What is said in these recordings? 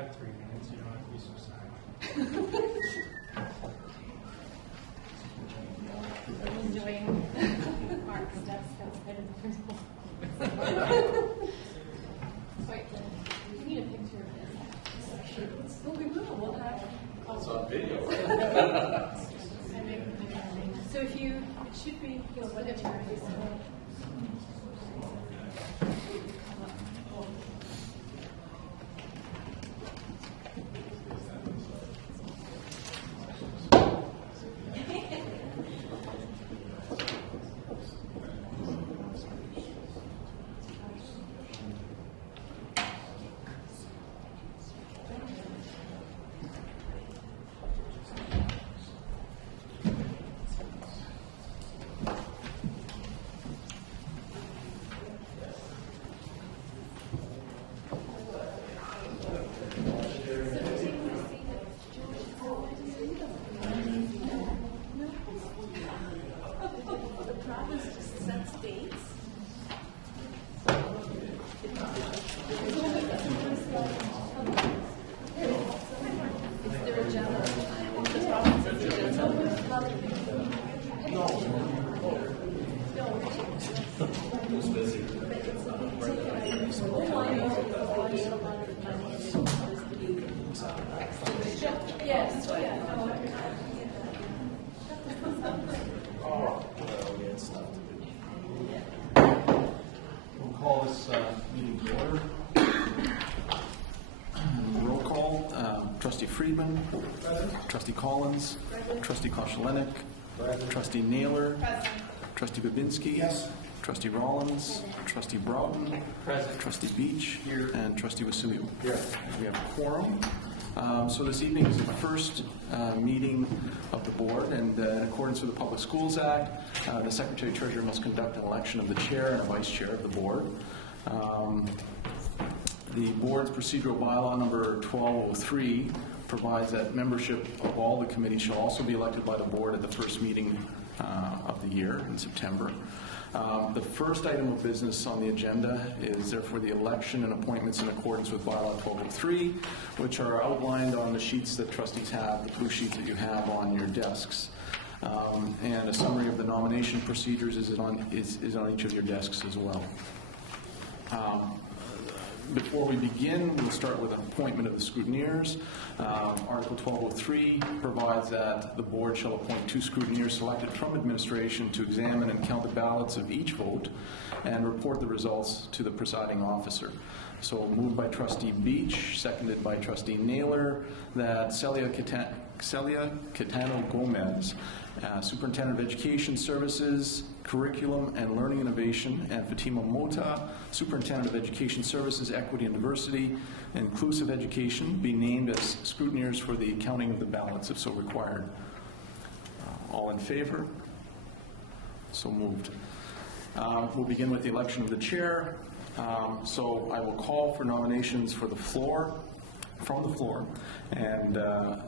got 3 minutes. You don't have to be so silent. I'm enjoying Mark's desk outside of the principal. Quite good. We need a picture of this. Well, we will. We'll have. It's on video. So if you, it should be, you'll look at your We'll call this meeting to order. Roll call. Trustee Friedman. Trustee Collins. Trustee Koshelenik. Trustee Naylor. Trustee Babinski. Yes. Trustee Rollins. Trustee Broughton. Present. Trustee Beach. Here. And Trustee Wasilio. Here. We have a quorum. So this evening is the first meeting of the board, and in accordance with the Public Schools Act, the Secretary Treasurer must conduct an election of the chair and a vice chair of the board. The board's procedural bylaw number 1203 provides that membership of all the committees shall also be elected by the board at the first meeting of the year in September. The first item of business on the agenda is therefore the election and appointments in accordance with bylaw 1203, which are outlined on the sheets that trustees have, the blue sheets that you have on your desks. And a summary of the nomination procedures is on each of your desks as well. Before we begin, we'll start with an appointment of the scrutineers. Article 1203 provides that the board shall appoint 2 scrutineers selected from administration to examine and count the ballots of each vote and report the results to the presiding officer. So moved by Trustee Beach, seconded by Trustee Naylor, that Celia Catano-Gomez, Superintendent of Education Services, Curriculum and Learning Innovation, and Fatima Mota, Superintendent of Education Services, Equity and Diversity, Inclusive Education, be named as scrutineers for the counting of the ballots if so required. All in favor? So moved. We'll begin with the election of the chair. So I will call for nominations for the floor, from the floor, and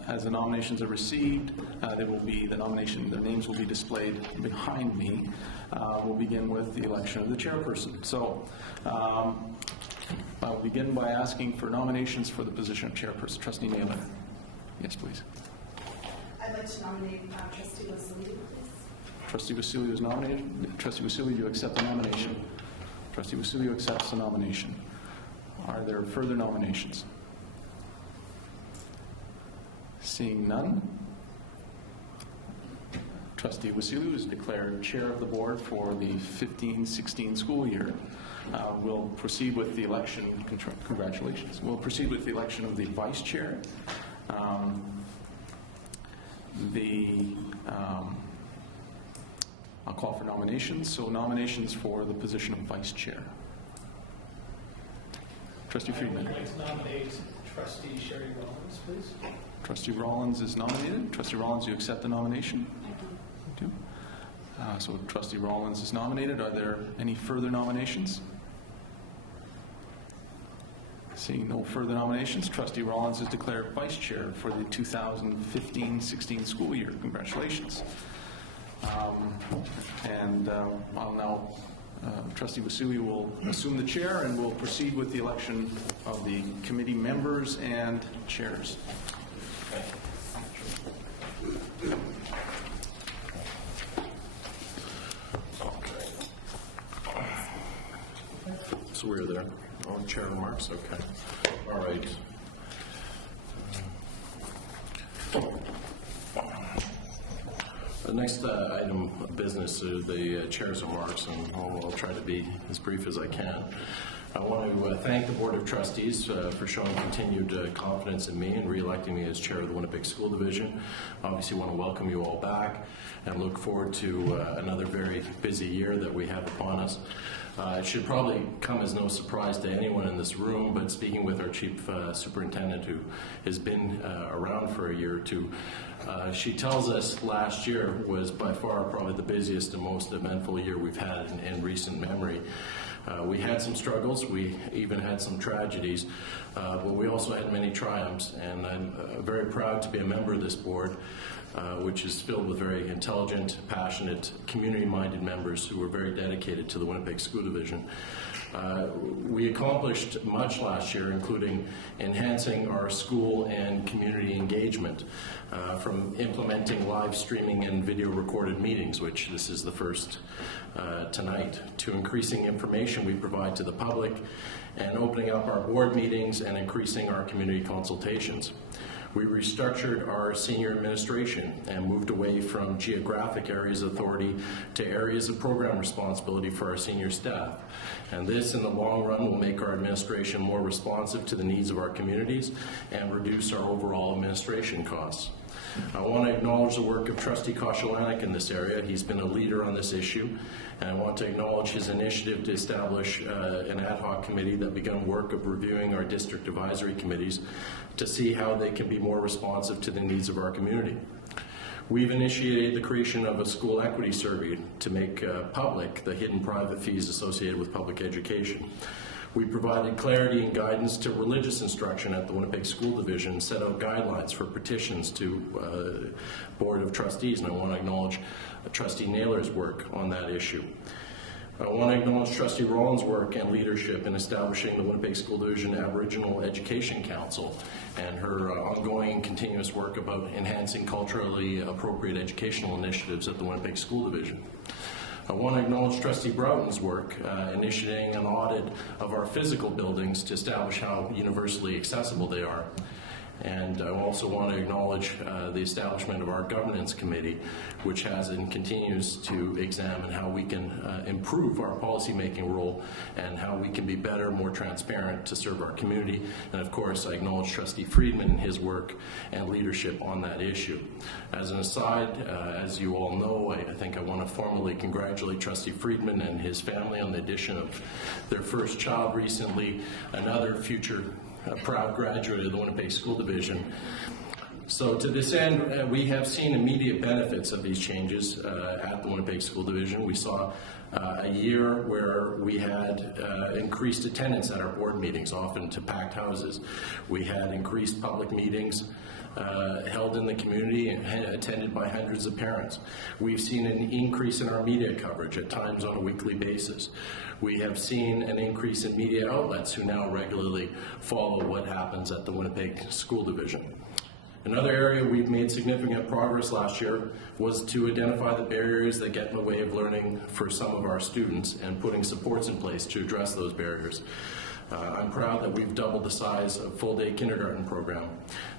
as the nominations are received, their names will be displayed behind me. We'll begin with the election of the chairperson. So I'll begin by asking for nominations for the position of chairperson. Trustee Naylor. Yes, please. I'd like to nominate Trustee Wasilio, please. Trustee Wasilio is nominated. Trustee Wasilio, you accept the nomination? Trustee Wasilio accepts the nomination. Are there further nominations? Seeing none, Trustee Wasilio is declared chair of the board for the 15-16 school year. We'll proceed with the election. Congratulations. We'll proceed with the election of the vice chair. I'll call for nominations. So nominations for the position of vice chair. Trustee Friedman. I'd like to nominate Trustee Sherry Rollins, please. Trustee Rollins is nominated. Trustee Rollins, you accept the nomination? I do. You do. So Trustee Rollins is nominated. Are there any further nominations? Seeing no further nominations, Trustee Rollins is declared vice chair for the 2015-16 school year. Congratulations. I'll now Trustee Wasui will assume the chair, and we'll proceed with the election of the committee members and chairs. So we're there. Oh, chair remarks, okay. All right. The next item of business are the chair's remarks, and I'll try to be as brief as I can. I want to thank the Board of Trustees for showing continued confidence in me and re-electing me as chair of the Winnipeg School Division. Obviously want to welcome you all back and look forward to another very busy year that we have upon us. It should probably come as no surprise to anyone in this room, but speaking with our Chief Superintendent, who has been around for a year or two, she tells us last year was by far probably the busiest and most eventful year we've had in recent memory. We had some struggles, we even had some tragedies, but we also had many triumphs, and I'm very proud to be a member of this board, which is filled with very intelligent, passionate, community-minded members who are very dedicated to the Winnipeg School Division. We accomplished much last year, including enhancing our school and community engagement, from implementing live streaming and video recorded meetings, which this is the first tonight, to increasing information we provide to the public, and opening up our board meetings and increasing our community consultations. We restructured our senior administration and moved away from geographic areas of authority to areas of program responsibility for our senior staff. And this, in the long run, will make our administration more responsive to the needs of our communities and reduce our overall administration costs. I want to acknowledge the work of Trustee Koshelanek in this area. He's been a leader on this issue, and I want to acknowledge his initiative to establish an ad hoc committee that began work of reviewing our district advisory committees to see how they can be more responsive to the needs of our community. We've initiated the creation of a school equity survey to make public the hidden private fees associated with public education. We provided clarity and guidance to religious instruction at the Winnipeg School Division, set out guidelines for petitions to Board of Trustees, and I want to acknowledge Trustee Naylor's work on that issue. I want to acknowledge Trustee Rollins' work and leadership in establishing the Winnipeg School Division Aboriginal Education Council and her ongoing continuous work about enhancing culturally appropriate educational initiatives at the Winnipeg School Division. I want to acknowledge Trustee Broughton's work initiating an audit of our physical buildings to establish how universally accessible they are. And I also want to acknowledge the establishment of our governance committee, which has and continues to examine how we can improve our policymaking role and how we can be better, more transparent to serve our community. And of course, I acknowledge Trustee Friedman and his work and leadership on that issue. As an aside, as you all know, I think I want to formally congratulate Trustee Friedman and his family on the addition of their first child recently, another future a proud graduate of the Winnipeg School Division. So to this end, we have seen immediate benefits of these changes at the Winnipeg School Division. We saw a year where we had increased attendance at our board meetings, often to packed houses. We had increased public meetings held in the community and attended by hundreds of parents. We've seen an increase in our media coverage, at times on a weekly basis. We have seen an increase in media outlets who now regularly follow what happens at the Winnipeg School Division. Another area we've made significant progress last year was to identify the barriers that get in the way of learning for some of our students and putting supports in place to address those barriers. I'm proud that we've doubled the size of full-day kindergarten program,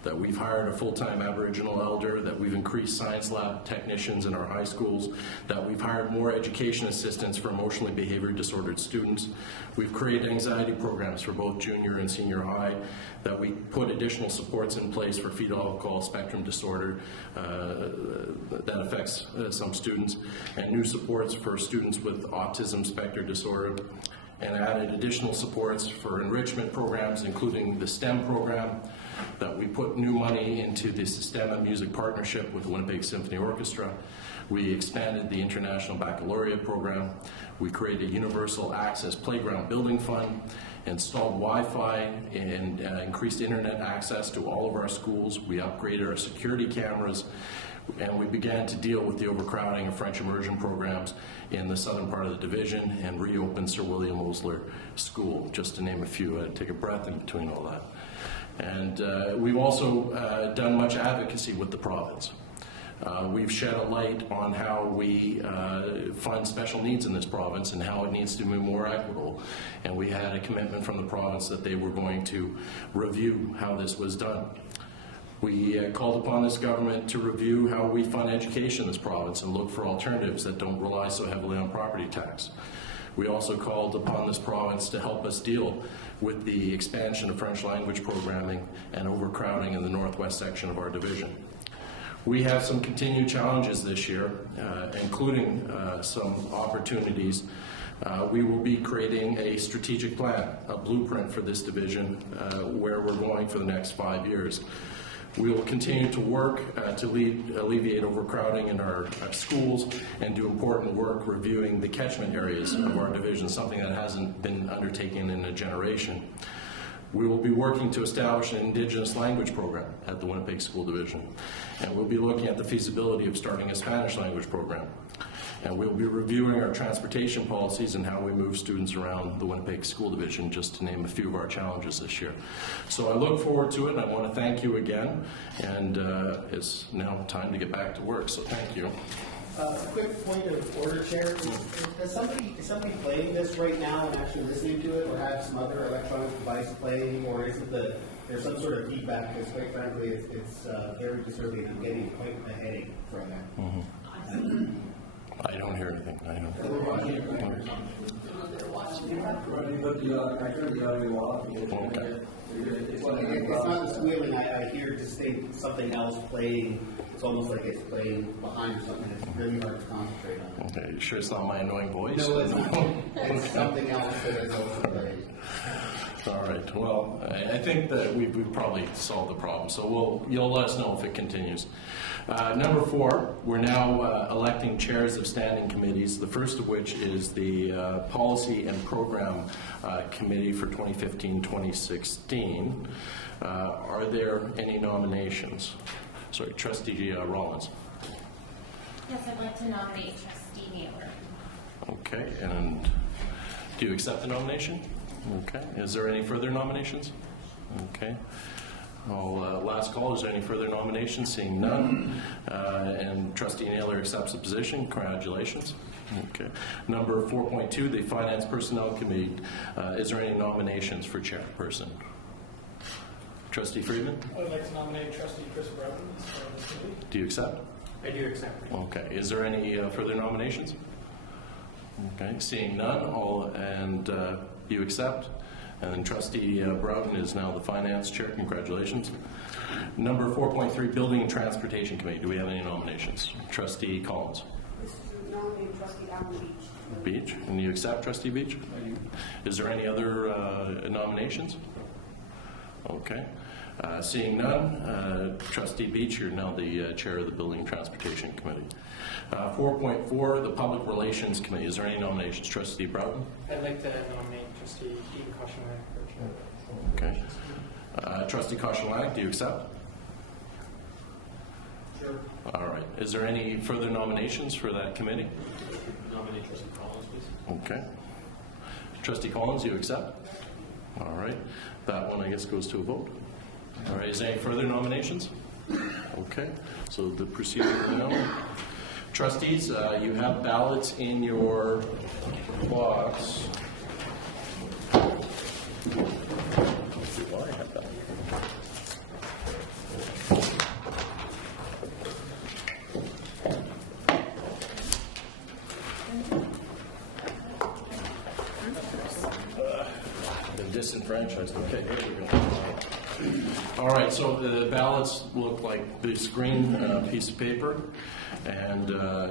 that we've hired a full-time Aboriginal elder, that we've increased science lab technicians in our high schools, that we've hired more education assistants for emotionally behavior disordered students. We've created anxiety programs for both junior and senior high, that we put additional supports in place for fetal alcohol spectrum disorder that affects some students, and new supports for students with autism spectrum disorder, and added additional supports for enrichment programs, including the STEM program, that we put new money into the Sistema Music Partnership with the Winnipeg Symphony Orchestra. We expanded the International Baccalaureate program. We created a Universal Access Playground Building Fund, installed Wi-Fi and increased internet access to all of our schools. We upgraded our security cameras, and we began to deal with the overcrowding of French immersion programs in the southern part of the division and reopened Sir William Osler School, just to name a few. I had to take a breath in between all that. And we've also done much advocacy with the province. We've shed a light on how we fund special needs in this province and how it needs to be more equitable. And we had a commitment from the province that they were going to review how this was done. We called upon this government to review how we fund education in this province and look for alternatives that don't rely so heavily on property tax. We also called upon this province to help us deal with the expansion of French language programming and overcrowding in the northwest section of our division. We have some continued challenges this year, including some opportunities. We will be creating a strategic plan, a blueprint for this division, where we're going for the next 5 years. We will continue to work to alleviate overcrowding in our schools and do important work reviewing the catchment areas of our division, something that hasn't been undertaken in a generation. We will be working to establish an Indigenous language program at the Winnipeg School Division, and we'll be looking at the feasibility of starting a Spanish language program. And we'll be reviewing our transportation policies and how we move students around the Winnipeg School Division, just to name a few of our challenges this year. So I look forward to it, and I want to thank you again, and it's now time to get back to work, so thank you. A quick point of order, Chair. Is somebody playing this right now and actually listening to it, or have some other electronic device playing, or is it there's some sort of feedback? Because quite frankly, it's very disturbing. I'm getting quite a headache from that. Mm-hmm. I don't hear anything. I don't. Okay. It's not the squealing. I hear distinct something else playing. It's almost like it's playing behind or something. It's really hard to concentrate on. Okay, you sure it's not my annoying voice? No, it's not. It's something else that is also playing. All right. Well, I think that we've probably solved the problem. So you'll let us know if it continues. Number 4, we're now electing chairs of standing committees, the first of which is the Policy and Program Committee for 2015-2016. Are there any nominations? Sorry, Trustee Rollins. Yes, I'd like to nominate Trustee Naylor. Okay, and do you accept the nomination? Okay, is there any further nominations? Okay. Last call, is there any further nominations? Seeing none, and Trustee Naylor accepts the position. Congratulations. Okay. Number 4.2, the Finance Personnel Committee. Is there any nominations for chairperson? Trustee Friedman? I would like to nominate Trustee Chris Broughton for this committee. Do you accept? I do accept. Okay. Is there any further nominations? Okay. Seeing none, you accept? And then Trustee Broughton is now the Finance Chair. Congratulations. Number 4.3, Building and Transportation Committee. Do we have any nominations? Trustee Collins. This is to nominate Trustee Alan Beach. And you accept, Trustee Beach? I do. Is there any other nominations? Okay. Seeing none, Trustee Beach, you're now the Chair of the Building and Transportation Committee. 4.4, the Public Relations Committee. Is there any nominations? Trustee Broughton? I'd like to nominate Trustee Dean Cautionway for chair. Okay. Trustee Cautionway, do you accept? Sure. All right. Is there any further nominations for that committee? Nominate Trustee Collins, please. Okay. Trustee Collins, you accept? All right. That one, I guess, goes to a vote. All right. Is there any further nominations? Okay. So the procedure now. Trustees, you have ballots in your box. Do I have that? Been disenfranchised. Okay, here we go. All right, so the ballots look like this green piece of paper. And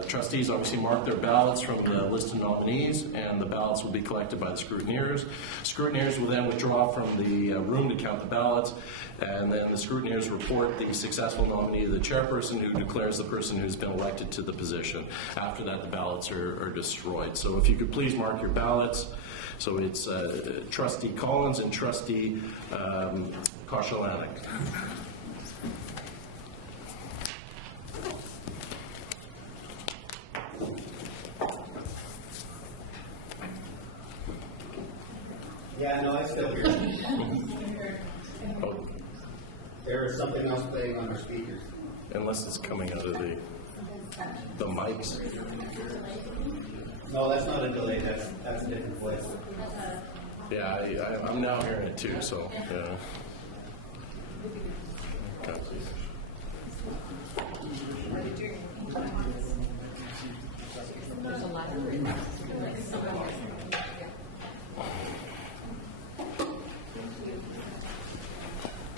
trustees obviously mark their ballots from the list of nominees, and the ballots will be collected by the scrutineers. Scrutineers will then withdraw from the room to count the ballots, and then the scrutineers report the successful nominee to the chairperson, who declares the person who's been elected to the position. After that, the ballots are destroyed. So if you could please mark your ballots. So it's Trustee Collins and Trustee Koszalanek. Yeah, no, I still hear you. Oh, There is something else playing on our speakers. unless it's coming out of the mics. No, that's not a delay, that's a different voice. Yeah, I'm now hearing it too, so, yeah. Okay.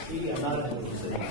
Stevie, I'm not able to say.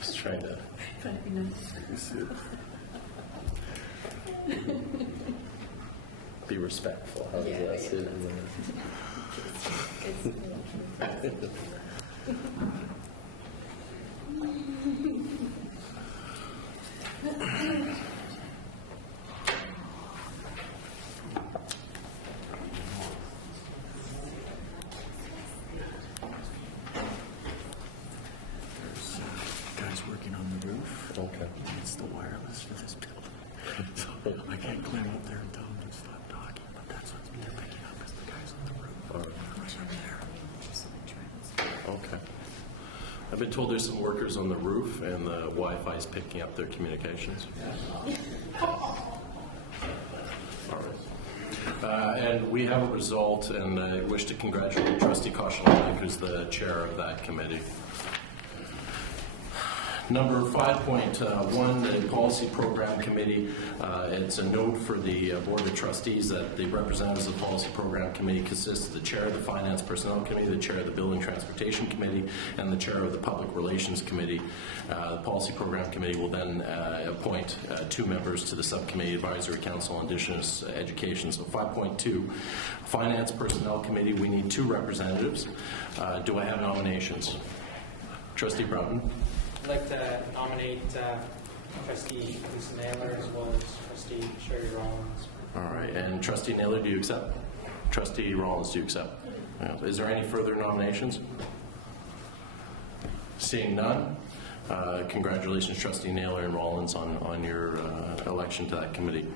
Just trying to be nice. be respectful. How Yeah, does that sit? Guys working on the roof. Okay. It's the wireless for this building. So I can't climb up there and tell them to stop talking, but that's what they're picking up is the guys on the roof. All right. Right there. Okay. I've been told there's some workers on the roof and the Wi-Fi is picking up their communications. All right. And we have a result, and I wish to congratulate Trustee Koszalanek, who's the chair of that committee. Number 5.1, the Policy Program Committee. It's a note for the Board of Trustees that the representatives of the Policy Program Committee consist of the Chair of the Finance Personnel Committee, the Chair of the Building Transportation Committee, and the Chair of the Public Relations Committee. The Policy Program Committee will then appoint 2 members to the Subcommittee Advisory Council on Indigenous Education. So 5.2, Finance Personnel Committee, we need 2 representatives. Do I have nominations? Trustee Broughton. I'd like to nominate Trustee Lisa Naylor as well as Trustee Sherry Rollins. All right, and Trustee Naylor, do you accept? Trustee Rollins, do you accept? Is there any further nominations? Seeing none, congratulations, Trustee Naylor and Rollins, on your election to that committee.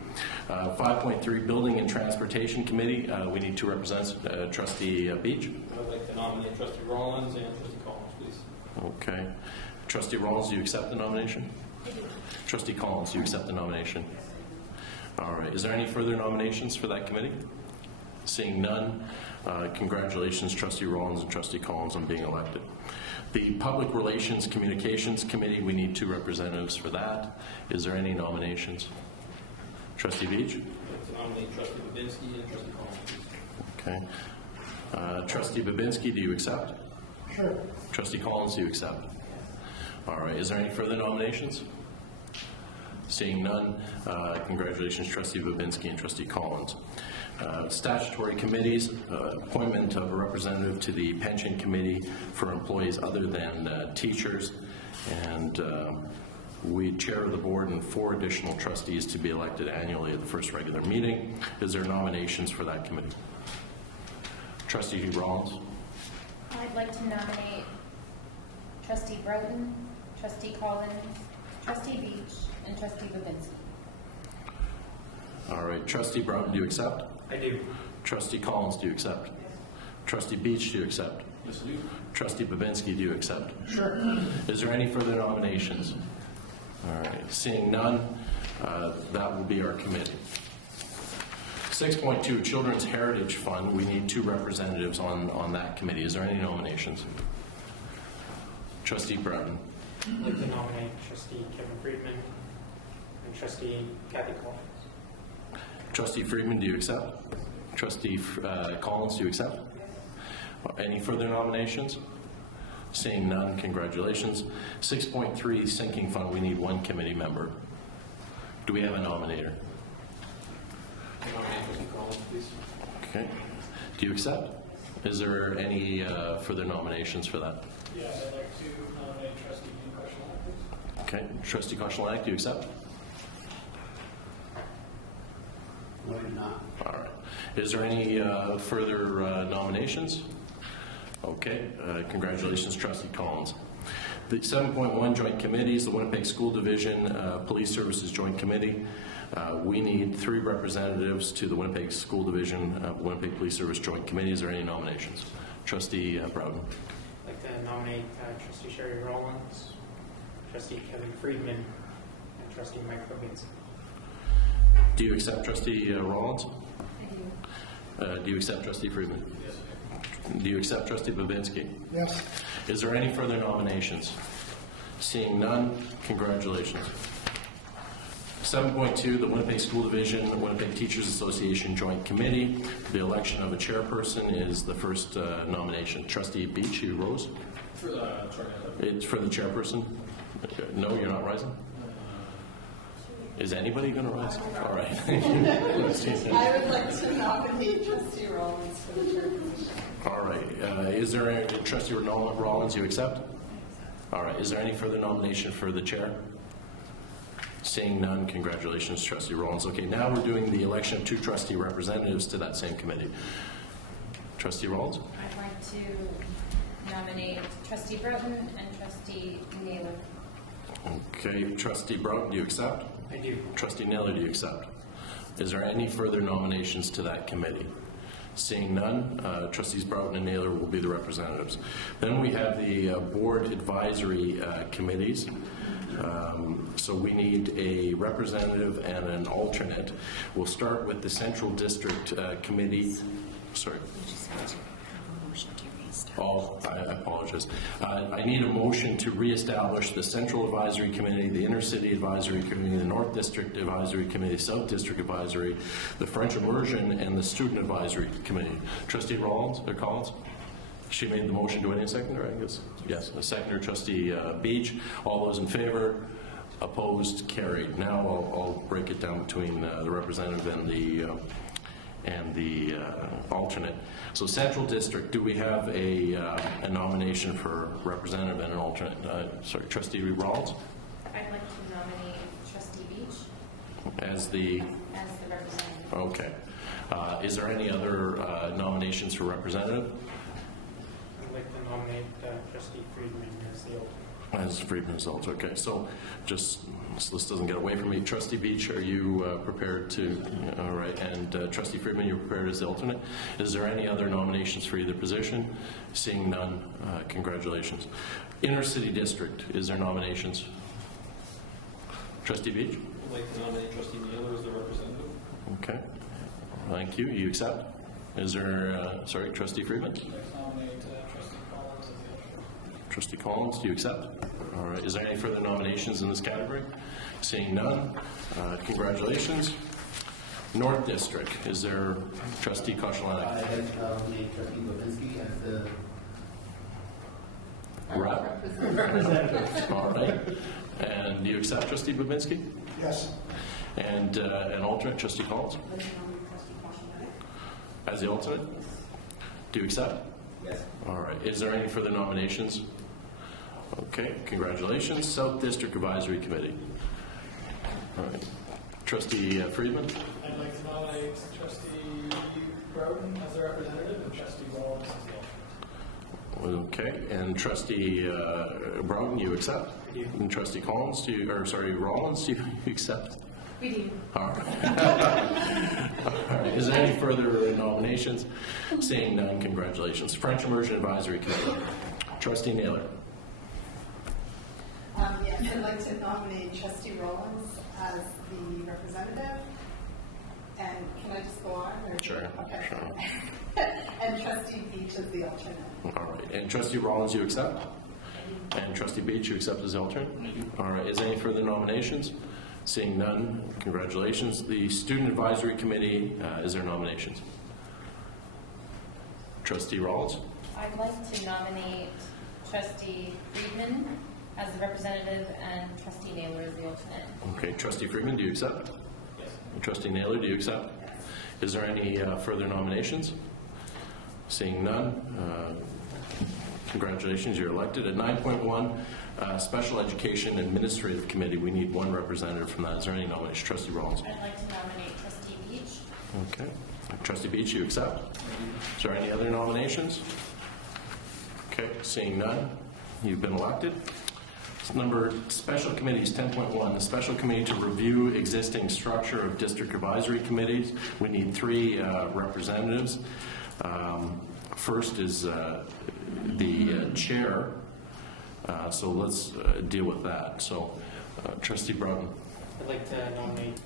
5.3, Building and Transportation Committee. We need 2 representatives. Trustee Beach. I'd like to nominate Trustee Rollins and Trustee Collins, please. Okay. Trustee Rollins, do you accept the nomination? Trustee Collins, do you accept the nomination? All right. Is there any further nominations for that committee? Seeing none, congratulations, Trustee Rollins and Trustee Collins, on being elected. The Public Relations Communications Committee, we need 2 representatives for that. Is there any nominations? Trustee Beach? I'd like to nominate Trustee Babinski and Trustee Collins, please. Okay. Trustee Babinski, do you accept? Sure. Trustee Collins, do you accept? All right. Is there any further nominations? Seeing none, congratulations trustee Babinski and trustee Collins. Statutory committees, appointment of a representative to the pension committee for employees other than teachers, and we chair of the board and 4 additional trustees to be elected annually at the first regular meeting. Is there nominations for that committee? Trustee Rollins. I'd like to nominate trustee Broughton, trustee Collins, trustee Beach, and trustee Babinski. All right, trustee Broughton, do you accept? I do. Trustee Collins, do you accept? Trustee Beach, do you accept? Yes, I do. Trustee Babinski, do you accept? Sure. Is there any further nominations? All right, seeing none, that will be our committee. 6.2, Children's Heritage Fund. We need 2 representatives on that committee. Is there any nominations? Trustee Broughton. I'd like to nominate trustee Kevin Friedman and trustee Kathy Collins. Trustee Friedman, do you accept? Trustee Collins, do you accept? Any further nominations? Seeing none, congratulations. 6.3, Sinking Fund, we need 1 committee member. Do we have a nominator? I nominate trustee Collins, please. Okay. Do you accept? Is there any further nominations for that? Yeah, I'd like to nominate trustee Debenture, please. Okay. Trustee Koszalek, do you accept? No, I do not. All right. Is there any further nominations? Okay. Congratulations, Trustee Collins. The 7.1 Joint Committees, the Winnipeg School Division, Police Services Joint Committee. We need 3 representatives to the Winnipeg School Division, Winnipeg Police Service Joint Committee. Is there any nominations? Trustee Broughton. I'd like to nominate trustee Sherry Rollins, trustee Kevin Friedman, and trustee Mike Babinski. Do you accept Trustee Rollins? I do. Do you accept Trustee Friedman? Yes, Do you accept Trustee Babinski? Yes. Is there any further nominations? Seeing none, congratulations. 7.2, the Winnipeg School Division, Winnipeg Teachers Association Joint Committee. The election of a chairperson is the first nomination. Trustee Beach, you rose? For the, sorry, It's for the chairperson? No, you're not rising? Is anybody going to rise? All right. I would like to nominate trustee Rollins for the chair position. All right. Is there a trustee Rollins, you accept? All right. Is there any further nomination for the chair? Seeing none, congratulations, Trustee Rollins. Okay, now we're doing the election of 2 trustee representatives to that same committee. Trustee Rollins? I'd like to nominate trustee Broughton and trustee Naylor. Okay, Trustee Broughton, do you accept? I do. Trustee Naylor, do you accept? Is there any further nominations to that committee? Seeing none, Trustees Broughton and Naylor will be the representatives. Then we have the board advisory committees. So we need a representative and an alternate. We'll start with the Central District Committee. Sorry. Oh, I apologize. I need a motion to reestablish the Central Advisory Committee, the Intercity Advisory Committee, the North District Advisory Committee, South District Advisory, the French Immersion, and the Student Advisory Committee. Trustee Rollins or Collins? She made the motion. Do I need a seconder? I guess. Yes, a seconder. Trustee Beach. All those in favor? Opposed? Carried. Now I'll break it down between the representative and the alternate. So Central District, do we have a nomination for representative and an alternate? Sorry, Trustee Rollins? I'd like to nominate trustee Beach As the representative. okay. Is there any other nominations for representative? I'd like to nominate trustee Friedman as the alternate. As Friedman's alternate. Okay, so just so this doesn't get away from me. Trustee Beach, are you prepared to? All right, and Trustee Friedman, you're prepared as the alternate. Is there any other nominations for either position? Seeing none, congratulations. Inner City District, is there nominations? Trustee Beach? I'd like to nominate trustee Naylor as the representative. Okay, thank you. You accept? Is there, sorry, Trustee Friedman? I'd like to nominate trustee Collins as the alternate. Trustee Collins, do you accept? All right, is there any further nominations in this category? Seeing none, congratulations. North District, is there Trustee Koszalek? I nominate trustee Babinski as the Representative. All right. And do you accept, Trustee Babinski? Yes. And an alternate, Trustee Collins? As the alternate? Do you accept? Yes. All right. Is there any further nominations? Okay, congratulations. South District Advisory Committee. All right. Trustee Friedman? I'd like to nominate Trustee Broughton as the representative and Trustee Rollins as the alternate. Okay, and Trustee Broughton, you accept? I do. And Trustee Collins, do you, or sorry, Rollins, do you accept? We do. All right. All right. Is there any further nominations? Seeing none, congratulations. French Immersion Advisory Committee. Trustee Naylor. Yes, I'd like to nominate Trustee Rollins as the representative. And can I just go on? Or? Sure, Okay. sure. And Trustee Beach as the alternate. All right. And Trustee Rollins, you accept? And Trustee Beach, you accept as alternate? All right. Is there any further nominations? Seeing none, congratulations. The Student Advisory Committee, is there nominations? Trustee Rollins? I'd like to nominate Trustee Friedman as the representative and Trustee Naylor as the alternate. Okay. Trustee Freeman, do you accept? Yes. And Trustee Naylor, do you accept? Is there any further nominations? Seeing none, congratulations, you're elected. At 9.1, Special Education Administrative Committee, we need one representative from that. Is there any nominations? Trustee Rollins. I'd like to nominate Trustee Beach. Okay. Trustee Beach, you accept? Is there any other nominations? Okay, seeing none, you've been elected. Number special committees, 10.1, the special committee to review existing structure of district advisory committees. We need 3 representatives. First is the chair. So let's deal with that. So, Trustee Broughton. I'd like to nominate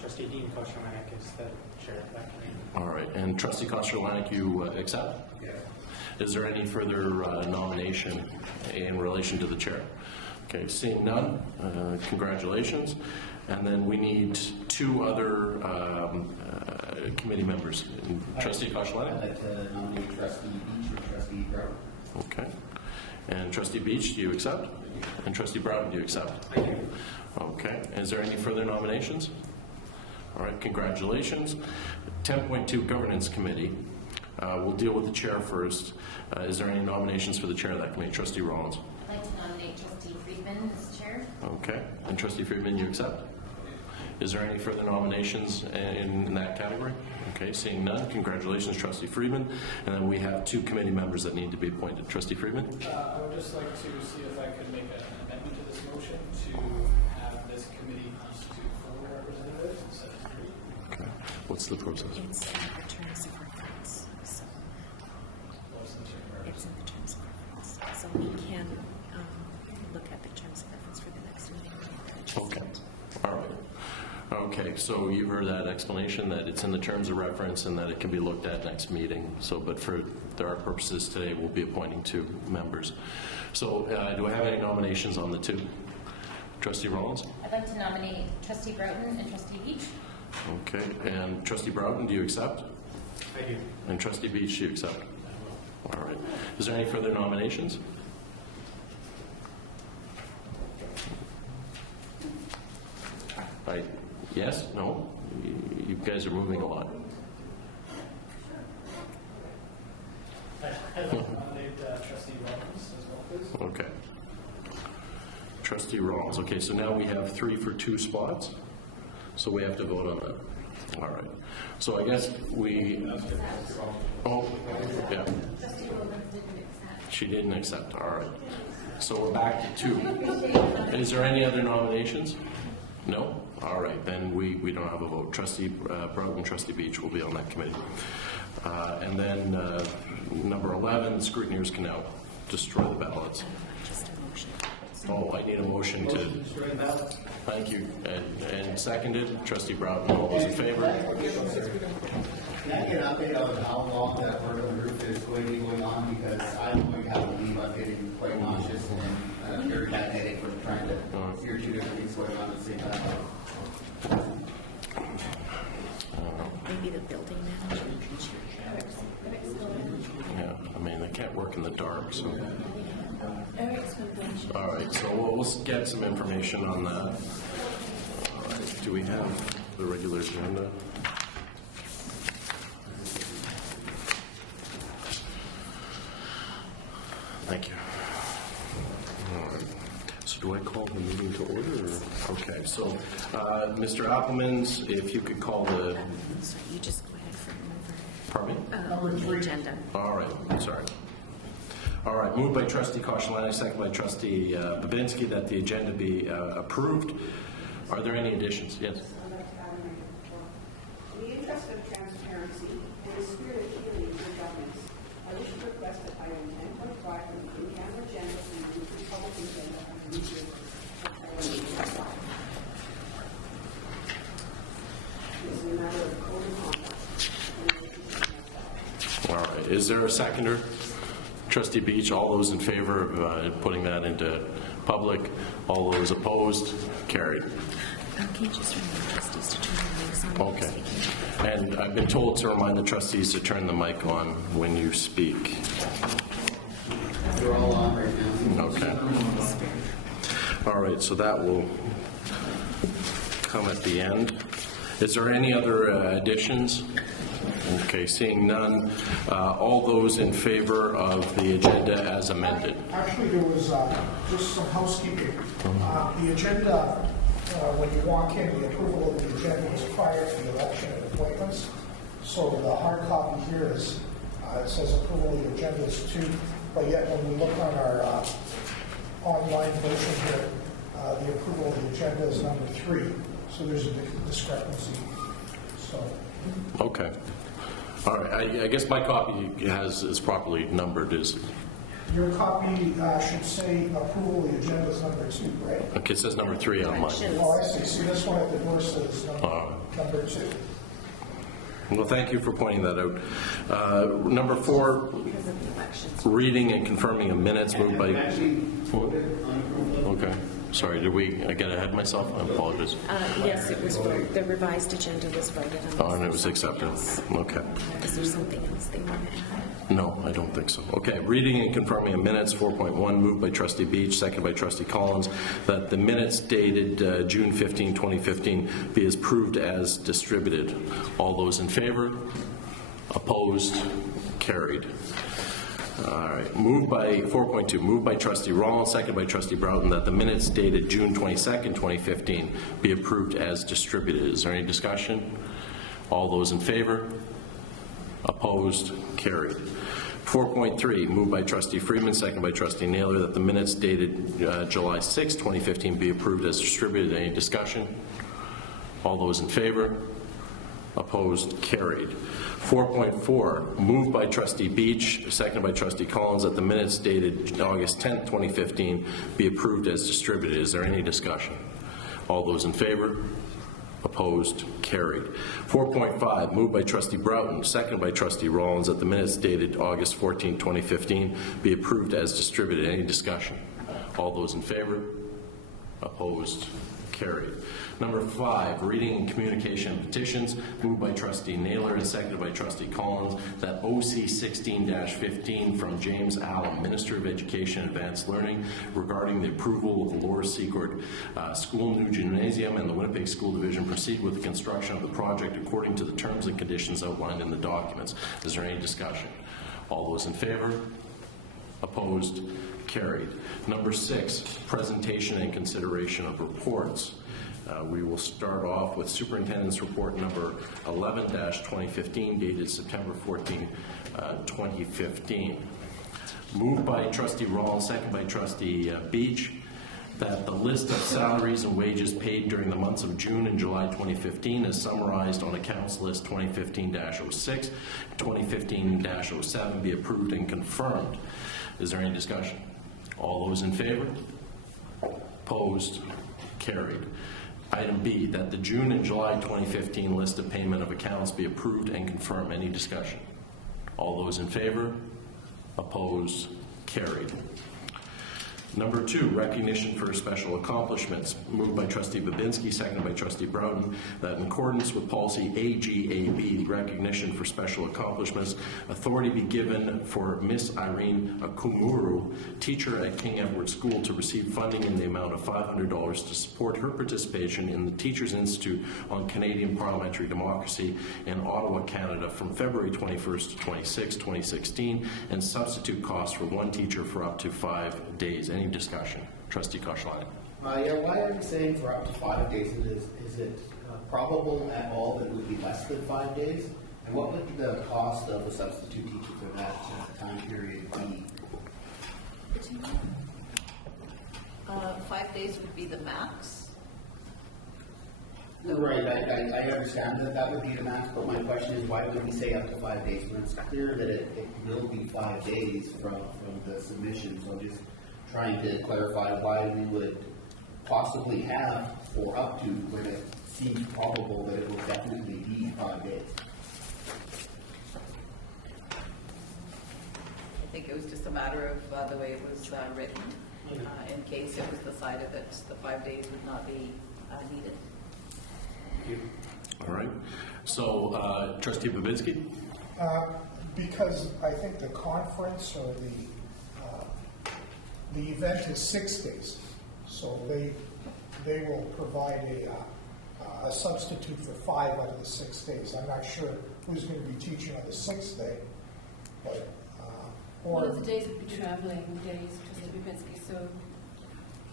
Trustee Dean Kostromanic as the chair of that committee. All right, and Trustee Kostromanic, you accept? Yes. Is there any further nomination in relation to the chair? Okay, seeing none, congratulations. And then we need 2 other committee members. Trustee Kostromanic? I'd like to nominate Trustee Beach or Trustee Broughton. Okay. And Trustee Beach, do you accept? And Trustee Broughton, do you accept? I do. Okay. Is there any further nominations? All right, congratulations. 10.2 Governance Committee. We'll deal with the chair first. Is there any nominations for the chair of that committee? Trustee Rollins. I'd like to nominate Trustee Friedman as chair. Okay. And Trustee Friedman, you accept? Is there any further nominations in that category? Okay, seeing none, congratulations, Trustee Friedman. And then we have 2 committee members that need to be appointed. Trustee Friedman? I would just like to see if I could make an amendment to this motion to have this committee constitute 4 representatives instead of 3. Okay. What's the process? It's in the terms of reference, so What's the term? it's in the terms of reference. So we can look at the terms of reference for the next meeting. Okay. All right. Okay, so you heard that explanation, that it's in the terms of reference and that it can be looked at next meeting. So, but for our purposes today, we'll be appointing 2 members. So, do I have any nominations on the 2? Trustee Rollins? I'd like to nominate Trustee Broughton and Trustee Beach. Okay, and Trustee Broughton, do you accept? I do. And Trustee Beach, do you accept? All right. Is there any further nominations? Yes? No? You guys are moving a lot. I'd like to nominate Trustee Rollins as well, please. Okay. Trustee Rollins. Okay, so now we have 3 for 2 spots. So we have to vote on that. All right. So I guess we... Oh, yeah. She didn't accept. All right. So we're back to 2. Is there any other nominations? No? All right, then we don't have a vote. Trustee Broughton and Trustee Beach will be on that committee. And then number 11, scrutineers can now destroy the ballots. Just a motion. Oh, I need a motion to... Thank you. And seconded, Trustee Broughton, all those in favor? Can I get an update on how long that work on the roof is going to be going on? Because I'm going to have to leave. I'm getting quite nauseous and very bad headache from trying to hear 2 different things going on at the same time. Maybe the building manager. Yeah, I mean, they can't work in the dark, so... Eric's been mentioned. All right, so we'll get some information on that. All right, do we have the regular agenda? Thank you. All right. So do I call the meeting to order? Or? Okay, so Mr. Appelmans, if you could call the... Sorry, you just go ahead for number. Pardon me? Number The 3. agenda. All right, I'm sorry. All right, moved by trustee Koscielny, second by trustee Babinski, that the agenda be approved. Are there any additions? Yes. In the interest of transparency and the spirit of healing for governance, I wish to request that item 10.5 from the in-camera agenda be moved to public agenda under the issue of It's a matter of code of conduct. All right, is there a seconder? Trustee Beach, all those in favor of putting that into public? All those opposed? Carried. Can you just remind trustees to turn their mics on? Okay. And I've been told to remind the trustees to turn the mic on when you speak. They're all on right now. Okay. All right, so that will come at the end. Is there any other additions? Okay, seeing none. All those in favor of the agenda as amended? Actually, there was just some housekeeping. The agenda, when you walk in, the approval of the agenda was prior to the election and appointments. So the hard copy here is, it says approval of the agenda is 2, but yet when we look on our online version here, the approval of the agenda is number 3. So there's a discrepancy. So. Okay. All right, I guess my copy is properly numbered. Your copy should say approval of the agenda is number 2, right? Okay, it says number 3 on mine. Oh, I see. See, this one at the door says number 2. Well, thank you for pointing that out. Number 4, reading and confirming of minutes moved by... Okay. Sorry, did I get ahead of myself? I apologize. Yes, it was voted. The revised agenda was voted on. Oh, and it was accepted. Okay. Is there something else they want to add? No, I don't think so. Okay, reading and confirming of minutes, 4.1, moved by trustee Beach, second by trustee Collins, that the minutes dated June 15, 2015 be approved as distributed. All those in favor? Opposed? Carried. All right, moved by 4.2, moved by trustee Rollins, second by trustee Broughton, that the minutes dated June 22nd, 2015 be approved as distributed. Is there any discussion? All those in favor? Opposed? Carried. 4.3, moved by trustee Freeman, second by trustee Naylor, that the minutes dated July 6, 2015 be approved as distributed. Any discussion? All those in favor? Opposed? Carried. 4.4, moved by trustee Beach, seconded by trustee Collins, that the minutes dated August 10th, 2015 be approved as distributed. Is there any discussion? All those in favor? Opposed? Carried. 4.5, moved by trustee Broughton, seconded by trustee Rollins, that the minutes dated August 14, 2015 be approved as distributed. Any discussion? All those in favor? Opposed? Carried. Number 5, reading and communication of petitions, moved by trustee Naylor and seconded by trustee Collins, that OC 16-15 from James Allen, Minister of Education and Advanced Learning, regarding the approval of the Lower Secord School New Gymnasium and the Winnipeg School Division proceed with the construction of the project according to the terms and conditions outlined in the documents. Is there any discussion? All those in favor? Opposed? Carried. Number 6, presentation and consideration of reports. We will start off with Superintendent's Report number 11-2015, dated September 14, 2015. Moved by trustee Rollins, second by trustee Beach, that the list of salaries and wages paid during the months of June and July 2015 is summarized on accounts list 2015-06, 2015-07 be approved and confirmed. Is there any discussion? All those in favor? Opposed? Carried. Item B, that the June and July 2015 list of payment of accounts be approved and confirmed. Any discussion? All those in favor? Opposed? Carried. Number 2, recognition for special accomplishments. Moved by Trustee Babinski, seconded by Trustee Broughton, that in accordance with policy AGAB, the recognition for special accomplishments, authority be given for Miss Irene Akumuru, teacher at King Edward School, to receive funding in the amount of $500 to support her participation in the Teachers Institute on Canadian Parliamentary Democracy in Ottawa, Canada, from February 21st to 26, 2016, and substitute costs for one teacher for up to 5 days. Any discussion? Trustee Koshline. Yeah, why are we saying for up to 5 days? Is it probable at all that it would be less than 5 days? And what would the cost of a substitute teacher for that time period be? 5 days would be the max. Right, I understand that would be the max, but my question is, why would we say up to 5 days when it's clear that it will be 5 days from the submission? So I'm just trying to clarify why we would possibly have for up to when it seems probable that it will definitely be 5 days. I think it was just a matter of the way it was written, in case it was decided that the 5 days would not be needed. All right. So, Trustee Babinski? Because I think the conference or the event is 6 days, so they will provide a substitute for 5 out of the 6 days. I'm not sure who's going to be teaching on the 6th day, but one of the days would be traveling days, Trustee Babinski, so.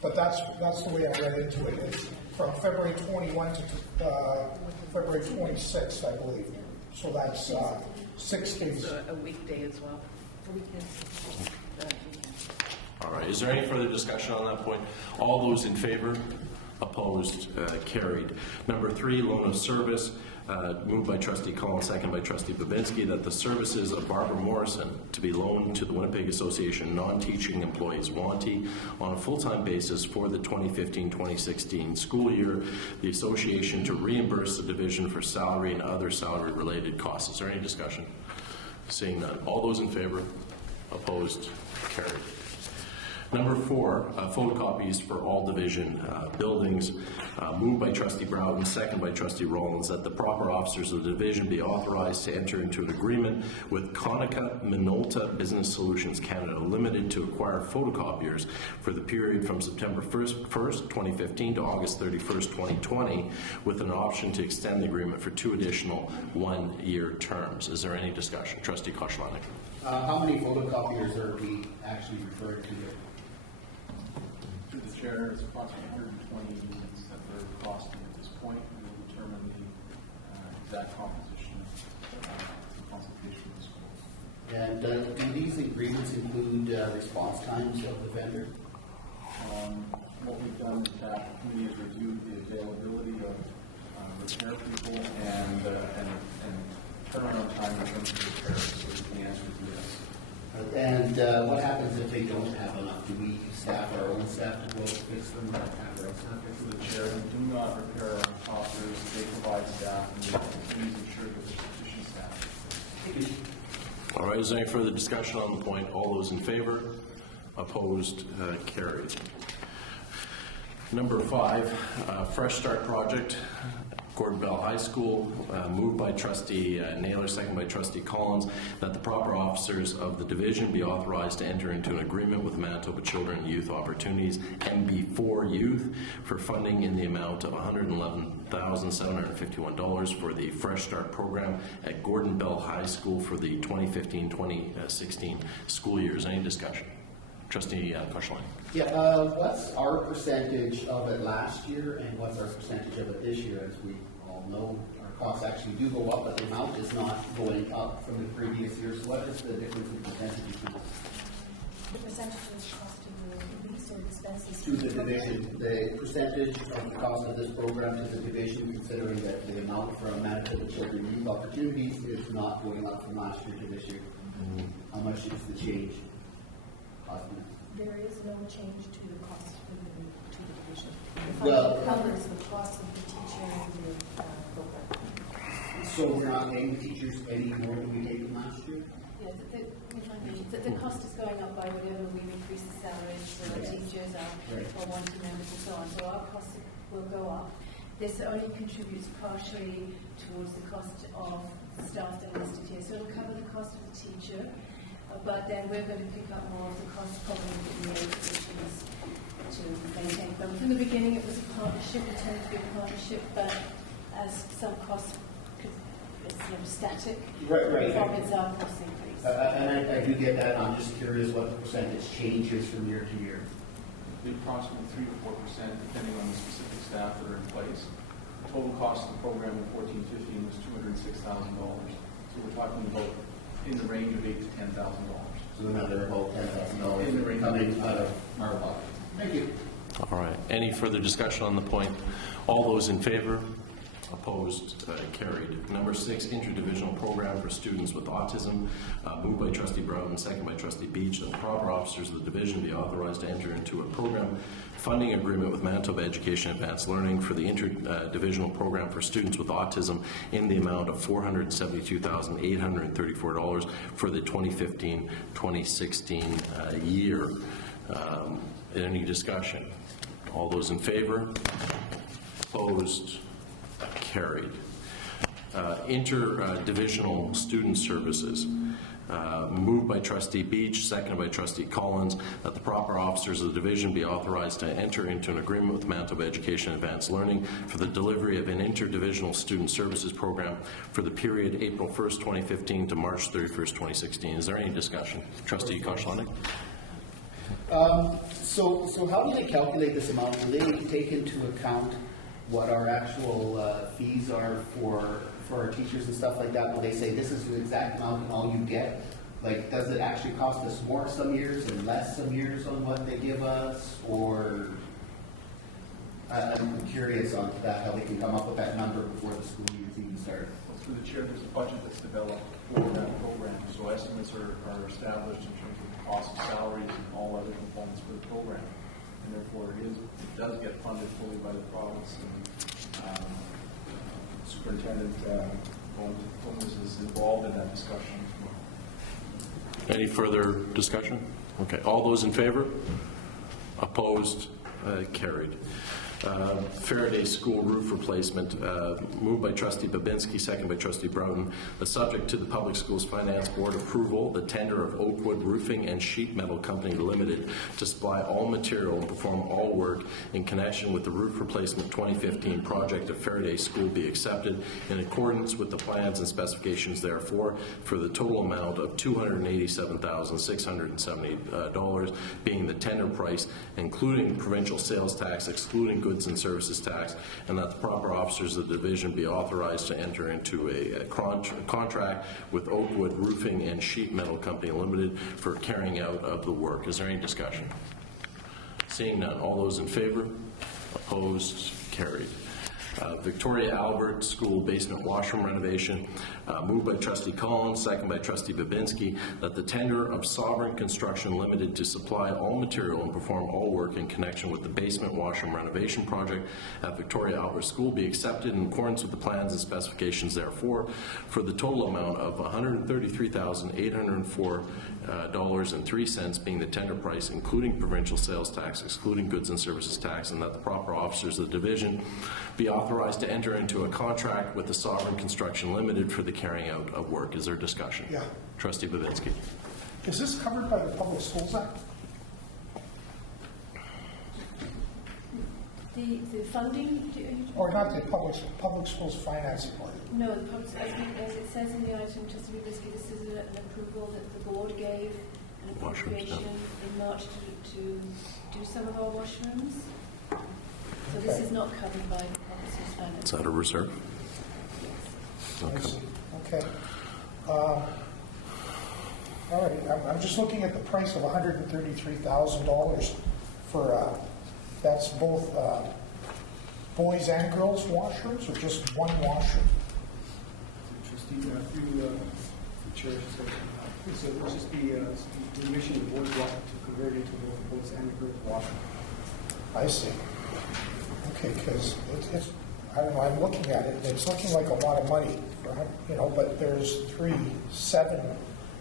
But that's the way I read into it. It's from February 21 to February 26th, I believe. So that's 6 days. So a weekday as well. A weekend. All right. Is there any further discussion on that point? All those in favor? Opposed? Carried. Number 3, loan of service. Moved by Trustee Collins, second by Trustee Babinski, that the services of Barbara Morrison to be loaned to the Winnipeg Association non-teaching employees WANTI on a full-time basis for the 2015-2016 school year, the association to reimburse the division for salary and other salary-related costs. Is there any discussion? Seeing none. All those in favor? Opposed? Carried. Number 4, photocopies for all division buildings. Moved by Trustee Broughton, second by Trustee Rollins, that the proper officers of the division be authorized to enter into an agreement with Konica Minolta Business Solutions Canada Limited to acquire photocopiers for the period from September 1st, 2015 to August 31st, 2020, with an option to extend the agreement for 2 additional 1-year terms. Is there any discussion? Trustee Koshline. How many photocopiers are we actually referring to here? Through the chair, it's approximately 120 units that they're costing at this point. We will determine the exact composition in consultation with the school. And do these agreements include response times of the vendor? What we've done is that committee has reviewed the availability of repair people and turnaround time in terms of repair. So the answer is yes. And what happens if they don't have enough? Do we staff our own staff to go fix them? Or have our own staff fix To them? the chair, we do not repair our copiers. They provide staff, and we continue to ensure that there's sufficient staff. All right. Is there any further discussion on the point? All those in favor? Opposed? Carried. Number 5, Fresh Start Project. Gordon Bell High School, moved by Trustee Naylor, second by Trustee Collins, that the proper officers of the division be authorized to enter into an agreement with Manitoba Children and Youth Opportunities, MB4 Youth, for funding in the amount of $111,751 for the Fresh Start program at Gordon Bell High School for the 2015-2016 school years. Any discussion? Trustee Koshline. Yeah, what's our percentage of it last year and what's our percentage of it this year? As we all know, our costs actually do go up, but the amount is not going up from the previous year. So what is the difference in percentages now? The percentage is cost of the lease or expenses To the division, the percentage of the cost of this program to the division, considering that the amount from Manitoba Children and Youth Opportunities is not going up from last year to this year. How much is the change? There is no change to the cost to the division. The Well, fund covers the cost of the teacher and the program. So we're not paying the teachers any more than we paid them last year? The cost is going up by whatever we increase the salaries for the teachers or wanting members and so on. So our costs will go up. This only contributes partially towards the cost of staff that are listed here. So it'll cover the cost of the teacher, but then we're going to pick up more of the cost probably of the EA positions to maintain them. From the beginning it was a partnership, it tended to be a partnership, but as some costs it's sort of static, profits are cost increase. And I do get that. I'm just curious what the percentage changes from year to year. Approximately 3 to 4%, depending on the specific staff that are in place. The total cost of the program in 14-15 was $206,000. So we're talking about in the range of $8,000 to $10,000. So another about $10,000 in the range coming out of our pocket. Thank you. All right. Any further discussion on the point? All those in favor? Opposed? Carried. Number 6, interdivisional program for students with autism. Moved by Trustee Broughton, second by Trustee Beach, that the proper officers of the division be authorized to enter into a program funding agreement with Manitoba Education Advanced Learning for the interdivisional program for students with autism in the amount of $472,834 for the 2015-2016 year. Any discussion? All those in favor? Opposed? Carried. Interdivisional student services. Moved by Trustee Beach, seconded by Trustee Collins, that the proper officers of the division be authorized to enter into an agreement with Manitoba Education Advanced Learning for the delivery of an interdivisional student services program for the period April 1st, 2015 to March 31st, 2016. Is there any discussion? Trustee Koshlani? So how do they calculate this amount? Do they take into account what our actual fees are for our teachers and stuff like that? Will they say this is the exact amount and all you get? Like, does it actually cost us more some years and less some years on what they give us? Or I'm curious on that, how they can come up with that number before the school year's even started. Well, through the chair, there's a budget that's developed for that program. So estimates are established in terms of the cost of salaries and all other components for the program. And therefore it does get funded fully by the province. And Superintendent Gomez is involved in that discussion as well. Any further discussion? Okay. All those in favor? Opposed? Carried. Faraday School roof replacement, moved by Trustee Babinski, second by Trustee Broughton. The subject to the Public Schools Finance Board approval, the tender of Oakwood Roofing and Sheet Metal Company Limited to supply all material and perform all work in connection with the roof replacement 2015 project of Faraday School be accepted in accordance with the plans and specifications therefore for the total amount of $287,670 being the tender price, including provincial sales tax, excluding goods and services tax, and that the proper officers of the division be authorized to enter into a contract with Oakwood Roofing and Sheet Metal Company Limited for carrying out of the work. Is there any discussion? Seeing none. All those in favor? Opposed? Carried. Victoria Albert School basement washroom renovation, moved by Trustee Collins, second by Trustee Babinski, that the tender of Sovereign Construction Limited to supply all material and perform all work in connection with the basement washroom renovation project at Victoria Albert School be accepted in accordance with the plans and specifications therefore for the total amount of $133,804.03 being the tender price, including provincial sales tax, excluding goods and services tax, and that the proper officers of the division be authorized to enter into a contract with the Sovereign Construction Limited for the carrying out of work. Is there discussion? Yeah. Trustee Babinski. Is this covered by the Public Schools Act? The funding, Or not the Public Schools Financing Board? No, the public, as it says in the item, just to be risky, this is an approval that the board gave an appropriation in March to do some of our washrooms. So this is not covered by the Public Schools Finance. Is that a reserve? Yes. Okay. All right. I'm just looking at the price of $133,000 for, that's both boys and girls washrooms, or just one washroom? Trustee, through the chair, so it would just be the mission of the board to convert it into both boys and girls washroom. I see. Okay, because it's, I don't know, I'm looking at it, it's looking like a lot of money, right? You know, but there's 3, 7,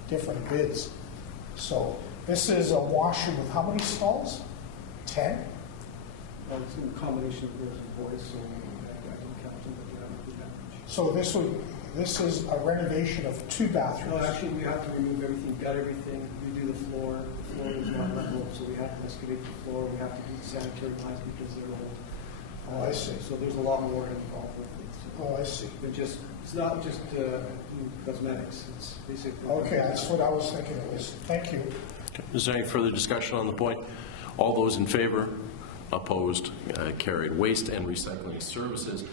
different bids. So this is a washroom with how many stalls? 10? It's a combination of girls and boys, so I don't count them, but yeah, not that much. So this is a renovation of 2 bathrooms. No, actually, we have to remove everything, gut everything, redo the floor. The floor is not level, so we have to excavate the floor. We have to do the sanitary lines because they're old. Oh, I see. So there's a lot more involved with it. So Oh, I see. it's not just cosmetics. It's basically. Okay, that's what I was thinking it was. Thank you. Is there any further discussion on the point? All those in favor? Opposed? Carried. Waste and Recycling Services,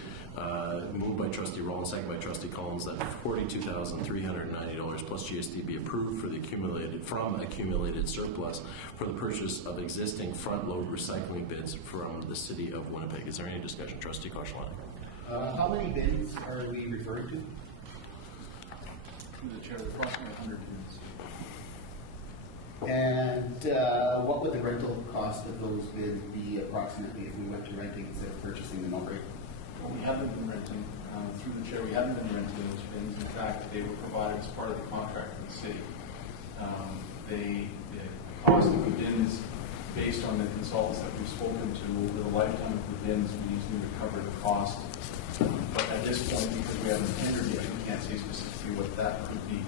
moved by Trustee Rollins, second by Trustee Collins, that $42,390 plus GST be approved for the accumulated surplus for the purchase of existing front-load recycling bins from the City of Winnipeg. Is there any discussion? Trustee Koshland. How many bins are we referring to? Through the chair, approximately 100 units. And what would the rental cost of those bins be approximately if we went to renting instead of purchasing them outright? Well, we haven't been renting. Through the chair, we haven't been renting those bins. In fact, they were provided as part of the contract with the city. The cost of the bins, based on the consultants that we've spoken to over the lifetime of the bins, we usually recover the cost. But at this point, because we haven't tendered yet, we can't say specifically what that could be.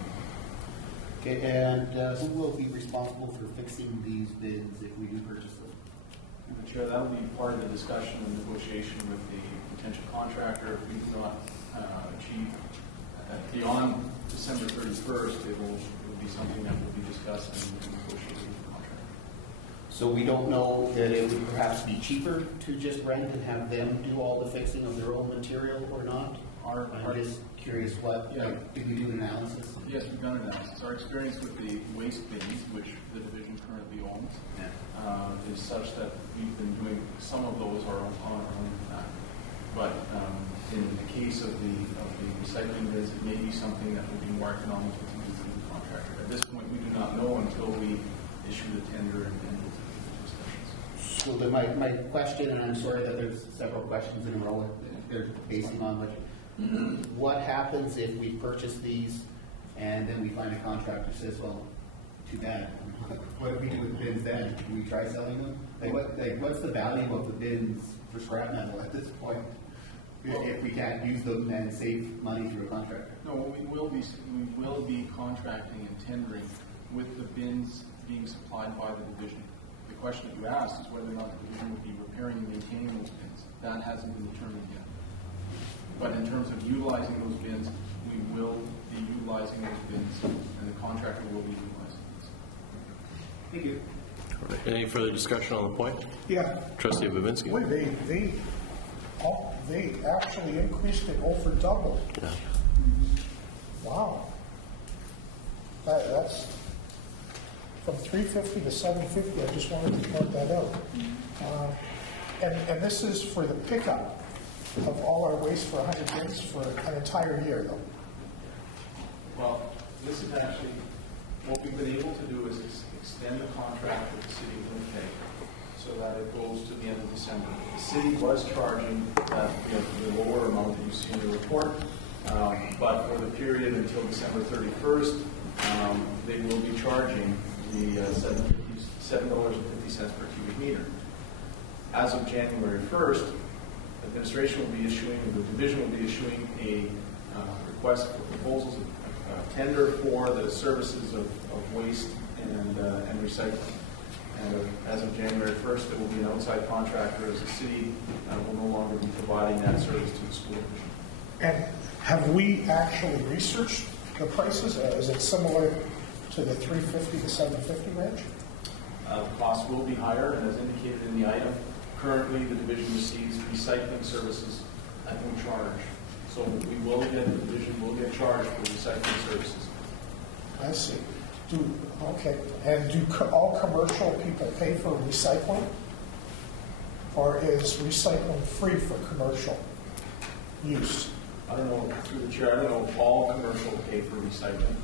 Okay, and who will be responsible for fixing these bins if we do purchase them? And the chair, that will be part of the discussion and negotiation with the potential contractor. If we do not achieve beyond December 31st, it will be something that will be discussed and negotiated with the contractor. So we don't know that it would perhaps be cheaper to just rent and have them do all the fixing of their own material or not? I'm just curious did we do an analysis? Yes, we've done an analysis. Our experience with the waste bins, which the division currently owns, is such that we've been doing some of those on our own. But in the case of the recycling bins, it may be something that would be more economical to do through the contractor. At this point, we do not know until we issue the tender and discussions. So my question, and I'm sorry that there's several questions in a row, they're basing on what happens if we purchase these and then we find a contractor who says, well, too bad. What do we do with the bins then? Do we try selling them? What's the value of the bins for scrap metal at this point if we can't use them and save money through a contractor? No, we will be contracting and tendering with the bins being supplied by the division. The question that you asked is whether or not the division would be repairing and maintaining those bins. That hasn't been determined yet. But in terms of utilizing those bins, we will be utilizing those bins, and the contractor will be utilizing those. Thank you. All right. Any further discussion on the point? Yeah. Trustee Babinski. Wait, they actually increased it over double. Yeah. Wow. That's from 350 to 750. I just wanted to point that out. And this is for the pickup of all our waste for 100 bins for an entire year, though. Well, this is actually, what we've been able to do is extend the contract with the City of Winnipeg so that it goes to the end of December. The city was charging the lower amount that you see in the report, but for the period until December 31st, they will be charging the $7.50 per cubic meter. As of January 1st, administration will be issuing, the division will be issuing a request for proposals, a tender for the services of waste and recycling. And as of January 1st, there will be an outside contractor as the city will no longer be providing that service to the school division. And have we actually researched the prices? Is it similar to the 350 to 750 range? The cost will be higher, and as indicated in the item, currently the division receives recycling services at no charge. So the division will get charged for recycling services. I see. Okay. And do all commercial people pay for recycling? Or is recycling free for commercial use? I don't know, through the chair, I don't know if all commercial pay for recycling,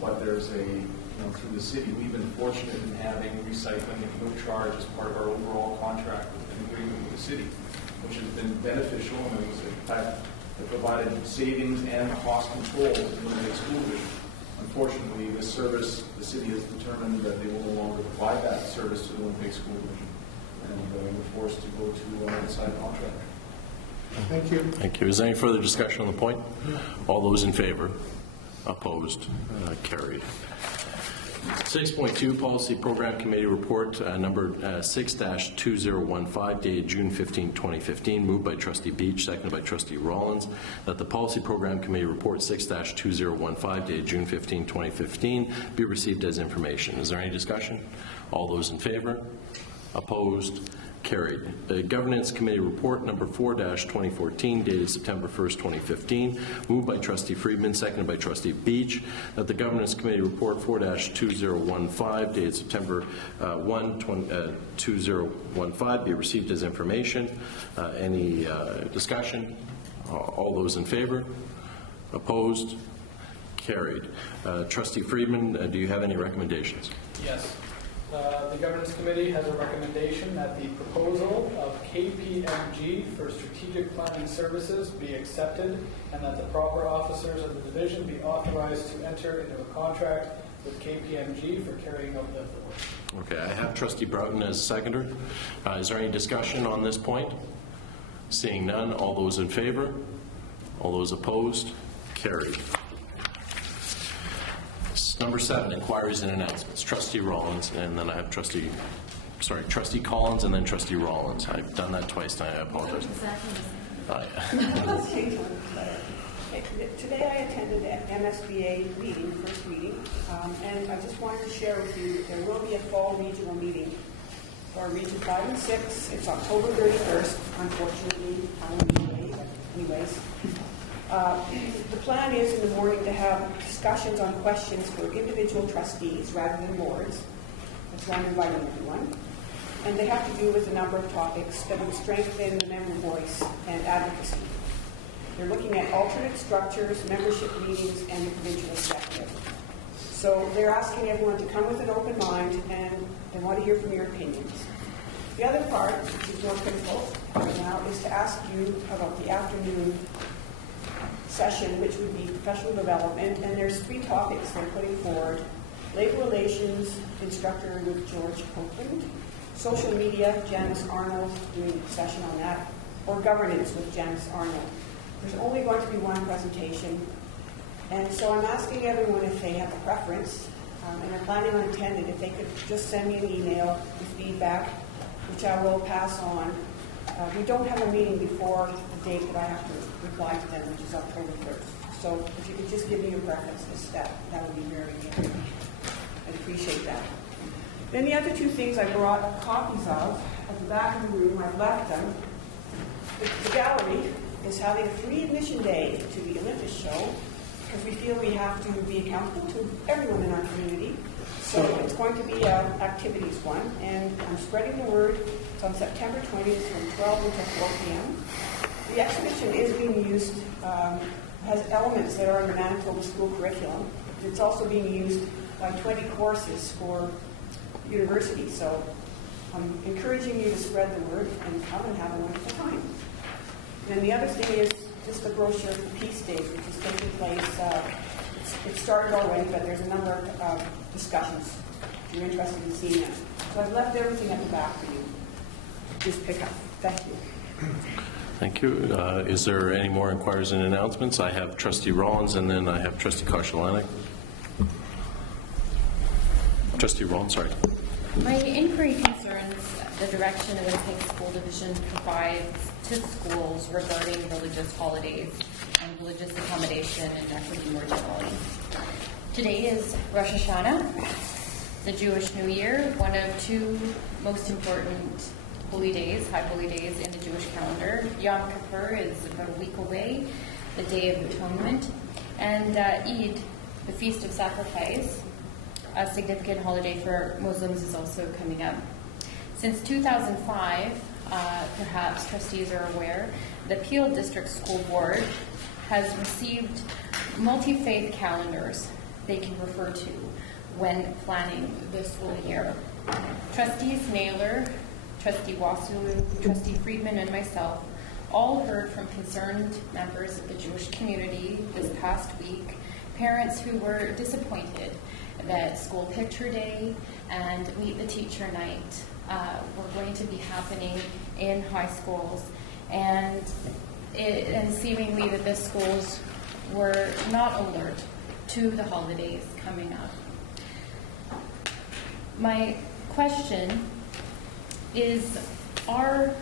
but there's through the city, we've been fortunate in having recycling at no charge as part of our overall contract with an agreement with the city, which has been beneficial, and it was, in fact, it provided savings and cost control to the Winnipeg School Division. Unfortunately, this service, the city has determined that they will no longer provide that service to the Winnipeg School Division, and we're forced to go to an outside contract. Thank you. Thank you. Is there any further discussion on the point? All those in favor? Opposed? Carried. 6.2, Policy Program Committee Report, number 6-2015, dated June 15, 2015, moved by Trustee Beach, seconded by Trustee Rollins, that the Policy Program Committee Report 6-2015, dated June 15, 2015, be received as information. Is there any discussion? All those in favor? Opposed? Carried. The Governance Committee Report number 4-2014, dated September 1st, 2015, moved by Trustee Friedman, seconded by Trustee Beach, that the Governance Committee Report 4-2015, dated September 1, 2015, be received as information. Any discussion? All those in favor? Opposed? Carried. Trustee Friedman, do you have any recommendations? Yes. The Governance Committee has a recommendation that the proposal of KPMG for strategic planning services be accepted and that the proper officers of the division be authorized to enter into a contract with KPMG for carrying out the work. Okay, I have Trustee Broughton as seconder. Is there any discussion on this point? Seeing none, all those in favor? All those opposed? Carried. Number 7, inquiries and announcements. Trustee Rollins, and then I have Trustee Collins, and then Trustee Rollins. I've done that twice now. I apologize. Let's change one. Today I attended the MSBA meeting, first meeting, and I just wanted to share with you there will be a fall regional meeting for Region 5 and 6. It's October 31st, unfortunately, Halloween Day, but anyways. The plan is in the morning to have discussions on questions for individual trustees rather than boards. That's why I'm inviting everyone. And they have to do with a number of topics that would strengthen the member voice and advocacy. They're looking at alternate structures, membership meetings, and the provincial executive. So they're asking everyone to come with an open mind, and they want to hear from your opinions. The other part, which is more critical right now, is to ask you about the afternoon session, which would be professional development, and there's 3 topics they're putting forward: labor relations instructor with George Copeland, social media, Janice Arnold doing a session on that, or governance with Janice Arnold. There's only going to be one presentation, and so I'm asking everyone if they have a preference, and they're planning on attending, if they could just send me an email with feedback, which I will pass on. We don't have a meeting before the date that I have to reply to them, which is October 1st. So if you could just give me your preferences, that would be very good. I'd appreciate that. Then the other 2 things I brought copies of at the back of the room. I've left them. The gallery is having a free admission day to the Olympus show because we feel we have to be accountable to everyone in our community. So it's going to be an activities one, and I'm spreading the word. It's on September 20th from 12 until 4 p.m. The exhibition is being used, has elements that are in the Manitoba school curriculum. It's also being used by 20 courses for university. So I'm encouraging you to spread the word and come and have a wonderful time. And the other thing is just a brochure for Peace Days, which is taking place. It started already, but there's a number of discussions if you're interested in seeing it. So I've left everything at the back for you. Just pick up. Thank you. Thank you. Is there any more inquiries and announcements? I have Trustee Rollins, and then I have Trustee Koszulanek. Trustee Rollins, sorry. My inquiry concerns the direction the Winnipeg School Division provides to schools regarding religious holidays and religious accommodation and equity more generally. Today is Rosh Hashanah, the Jewish New Year, one of 2 most important holy days, high holy days in the Jewish calendar. Yom Kippur is about a week away, the Day of Atonement, and Eid, the Feast of Sacrifice, a significant holiday for Muslims, is also coming up. Since 2005, perhaps trustees are aware, the Peel District School Board has received multi-faith calendars they can refer to when planning the school year. Trustees Naylor, Trustee Wasu, Trustee Friedman, and myself all heard from concerned members of the Jewish community this past week parents who were disappointed that school picture day and meet the teacher night were going to be happening in high schools, and seemingly that the schools were not alert to the holidays coming up. My question is, are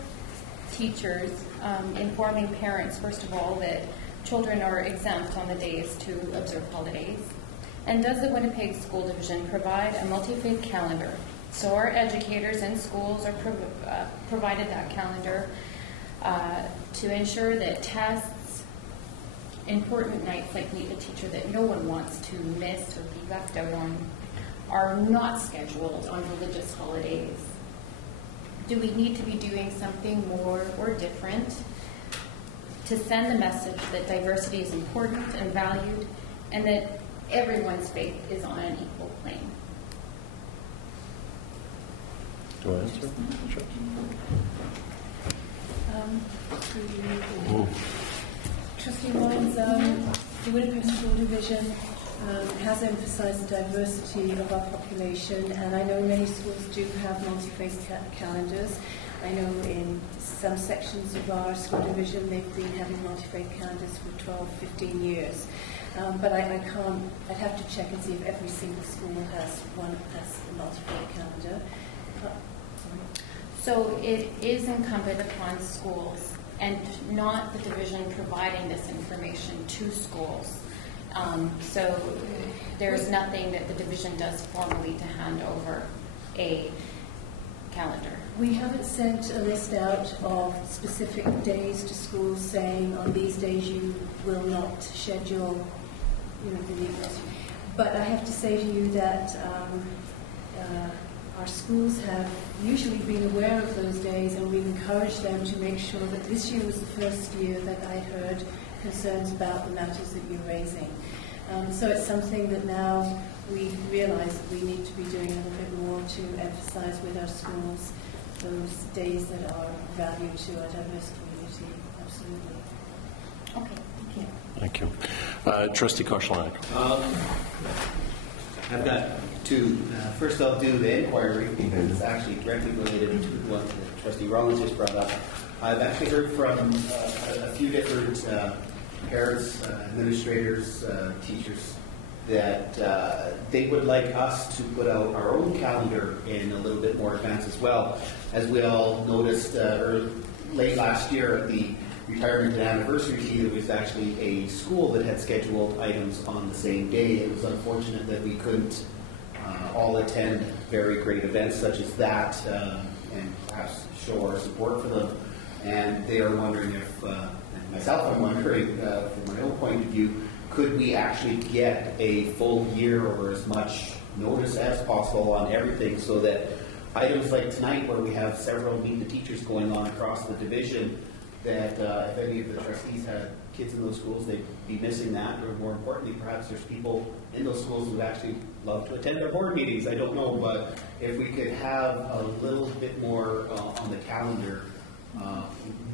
teachers informing parents, first of all, that children are exempt on the days to observe holidays? And does the Winnipeg School Division provide a multi-faith calendar? So our educators in schools are provided that calendar to ensure that tests, important nights like meet the teacher that no one wants to miss or be left out on, are not scheduled on religious holidays. Do we need to be doing something more or different to send the message that diversity is important and valued, and that everyone's faith is on an equal plane? Do I answer? Sure. Trustee Rollins, the Winnipeg School Division has emphasized the diversity of our population, and I know many schools do have multi-faith calendars. I know in some sections of our school division they've been having multi-faith calendars for 12, 15 years. But I'd have to check and see if every single school has a multi-faith calendar. So it is incumbent upon schools and not the division providing this information to schools. So there's nothing that the division does formally to hand over a calendar. We haven't sent a list out of specific days to schools saying on these days you will not schedule, the meetings. But I have to say to you that our schools have usually been aware of those days, and we've encouraged them to make sure that this year was the first year that I heard concerns about the matters that you're raising. So it's something that now we realize that we need to be doing a little bit more to emphasize with our schools those days that are valued to our diverse community. Absolutely. Okay, thank you. Thank you. Trustee Koszlanek. I've got two. First, I'll do the inquiry because it's actually directly related to what Trustee Rollins just brought up. I've actually heard from a few different parents, administrators, teachers, that they would like us to put out our own calendar in a little bit more advance as well. As we all noticed late last year at the retirement and anniversary tea, there was actually a school that had scheduled items on the same day. It was unfortunate that we couldn't all attend very great events such as that and perhaps show our support for them. And they are wondering if, and myself I'm wondering from my own point of view, could we actually get a full year or as much notice as possible on everything so that items like tonight where we have several meet the teachers going on across the division, that if any of the trustees had kids in those schools, they'd be missing that, or more importantly, perhaps there's people in those schools who actually love to attend our board meetings, I don't know, but if we could have a little bit more on the calendar,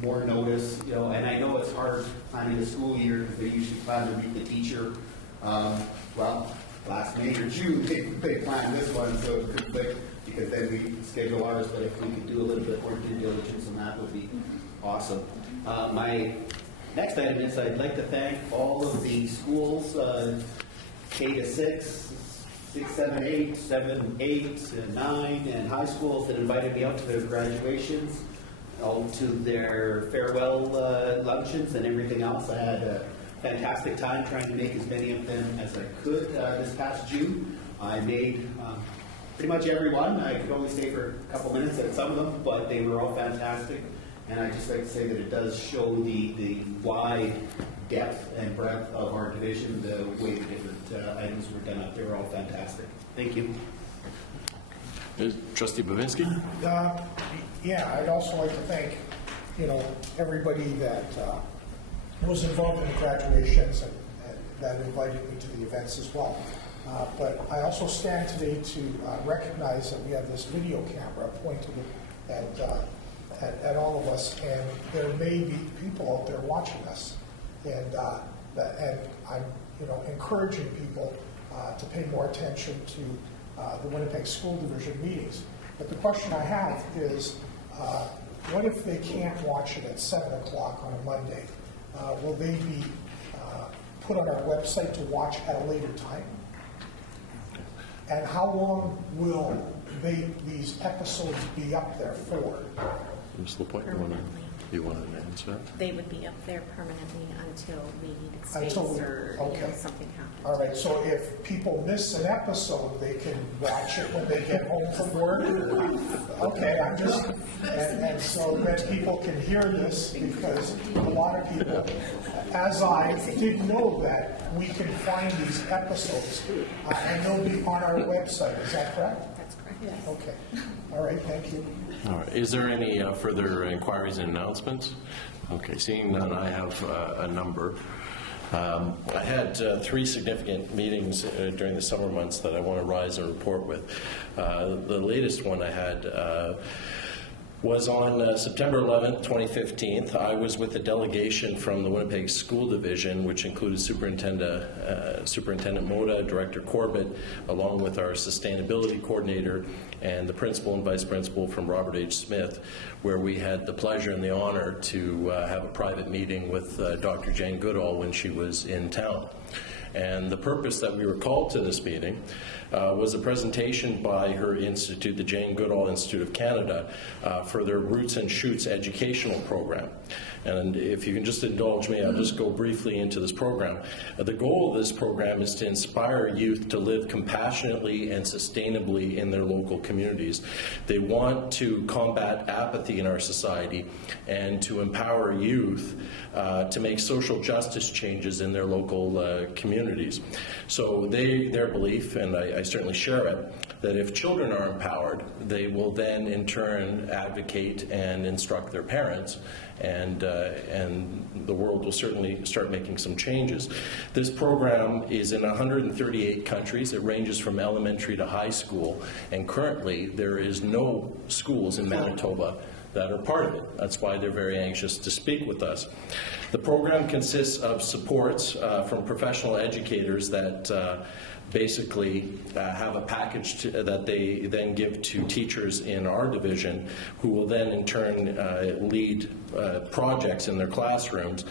more notice, and I know it's hard planning the school year because they usually plan to meet the teacher, last May or June, they plan this one, so it could click because then we schedule ours, but if we could do a little bit more due diligence on that would be awesome. My next item is I'd like to thank all of the schools, K to 6, 6, 7, 8, 7, 8, 9, and high schools that invited me out to their graduations, all to their farewell luncheons and everything else. I had a fantastic time trying to make as many of them as I could this past June. I made pretty much every one. I could only stay for a couple minutes at some of them, but they were all fantastic. And I'd just like to say that it does show the wide depth and breadth of our division, the way the different items were done up. They were all fantastic. Thank you. Trustee Bavinski? Yeah, I'd also like to thank, everybody that was involved in the graduations and that invited me to the events as well. But I also stand today to recognize that we have this video camera pointed at all of us, and there may be people out there watching us, and I'm encouraging people to pay more attention to the Winnipeg School Division meetings. But the question I have is, what if they can't watch it at 7 o'clock on a Monday? Will they be put on our website to watch at a later time? And how long will these episodes be up there for? Ms. LaPointe, you want to answer that? They would be up there permanently until we need space or something happens. All right, so if people miss an episode, they can watch it when they get home from work? Okay, I'm just, and so that people can hear this, because a lot of people, as I did know that we can find these episodes, and they'll be on our website, is that correct? That's correct. Yes. Okay, all right, thank you. All right. Is there any further inquiries and announcements? Okay, seeing none, I have a number. I had 3 significant meetings during the summer months that I want to rise and report with. The latest one I had was on September 11th, 2015. I was with a delegation from the Winnipeg School Division, which included Superintendent Mota, Director Corbett, along with our sustainability coordinator and the principal and vice principal from Robert H. Smith, where we had the pleasure and the honor to have a private meeting with Dr. Jane Goodall when she was in town. And the purpose that we were called to this meeting was a presentation by her institute, the Jane Goodall Institute of Canada, for their Roots and Shoots educational program. And if you can just indulge me, I'll just go briefly into this program. The goal of this program is to inspire youth to live compassionately and sustainably in their local communities. They want to combat apathy in our society and to empower youth to make social justice changes in their local communities. So their belief, and I certainly share it, that if children are empowered, they will then in turn advocate and instruct their parents, and the world will certainly start making some changes. This program is in 138 countries. It ranges from elementary to high school, and currently there is no schools in Manitoba that are part of it. That's why they're very anxious to speak with us. The program consists of supports from professional educators that basically have a package that they then give to teachers in our division, who will then in turn lead projects in their classrooms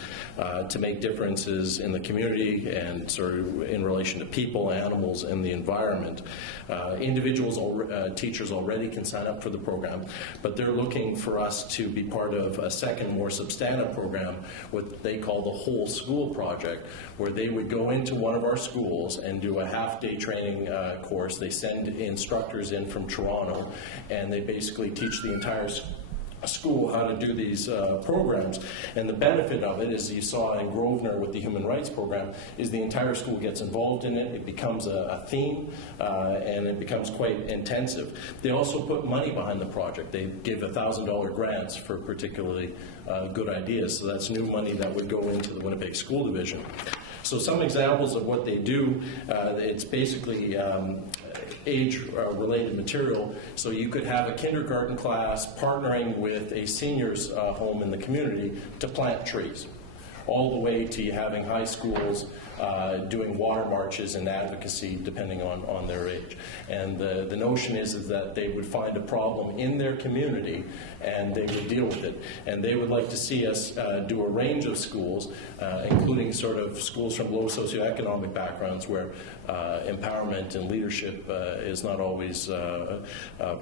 to make differences in the community and sort of in relation to people, animals, and the environment. Teachers already can sign up for the program, but they're looking for us to be part of a second, more substantive program, what they call the Whole School Project, where they would go into one of our schools and do a half-day training course. They send instructors in from Toronto, and they basically teach the entire school how to do these programs. And the benefit of it, as you saw in Grosvenor with the Human Rights Program, is the entire school gets involved in it. It becomes a theme, and it becomes quite intensive. They also put money behind the project. They give $1,000 grants for particularly good ideas. So that's new money that would go into the Winnipeg School Division. So some examples of what they do, it's basically age-related material. So you could have a kindergarten class partnering with a seniors home in the community to plant trees, all the way to having high schools doing water marches and advocacy depending on their age. And the notion is that they would find a problem in their community and they would deal with it. And they would like to see us do a range of schools, including sort of schools from low socioeconomic backgrounds where empowerment and leadership is not always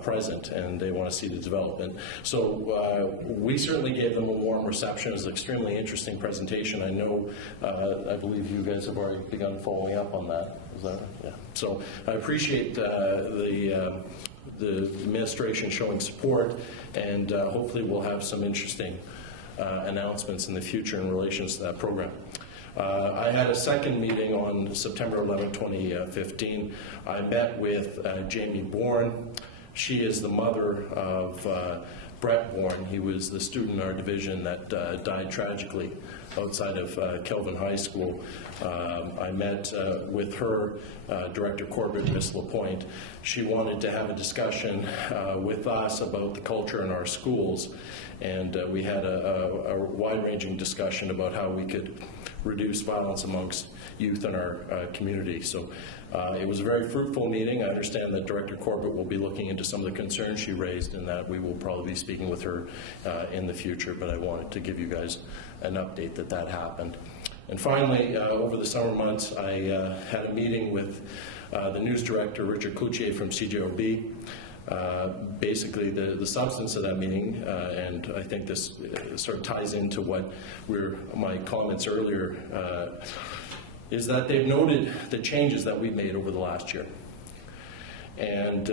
present, and they want to see the development. So we certainly gave them a warm reception. It was an extremely interesting presentation. I know, I believe you guys have already begun following up on that. Is that right? Yeah. So I appreciate the administration showing support, and hopefully we'll have some interesting announcements in the future in relation to that program. I had a second meeting on September 11, 2015. I met with Jamie Bourne. She is the mother of Brett Bourne. He was the student in our division that died tragically outside of Kelvin High School. I met with her, Director Corbett, Ms. Lapointe. She wanted to have a discussion with us about the culture in our schools, and we had a wide-ranging discussion about how we could reduce violence amongst youth in our community. So it was a very fruitful meeting. I understand that Director Corbett will be looking into some of the concerns she raised, and that we will probably be speaking with her in the future, but I wanted to give you guys an update that happened. And finally, over the summer months, I had a meeting with the news director, Richard Cloutier from CJOB. Basically, the substance of that meeting, and I think this sort of ties into what my comments earlier, is that they've noted the changes that we've made over the last year. And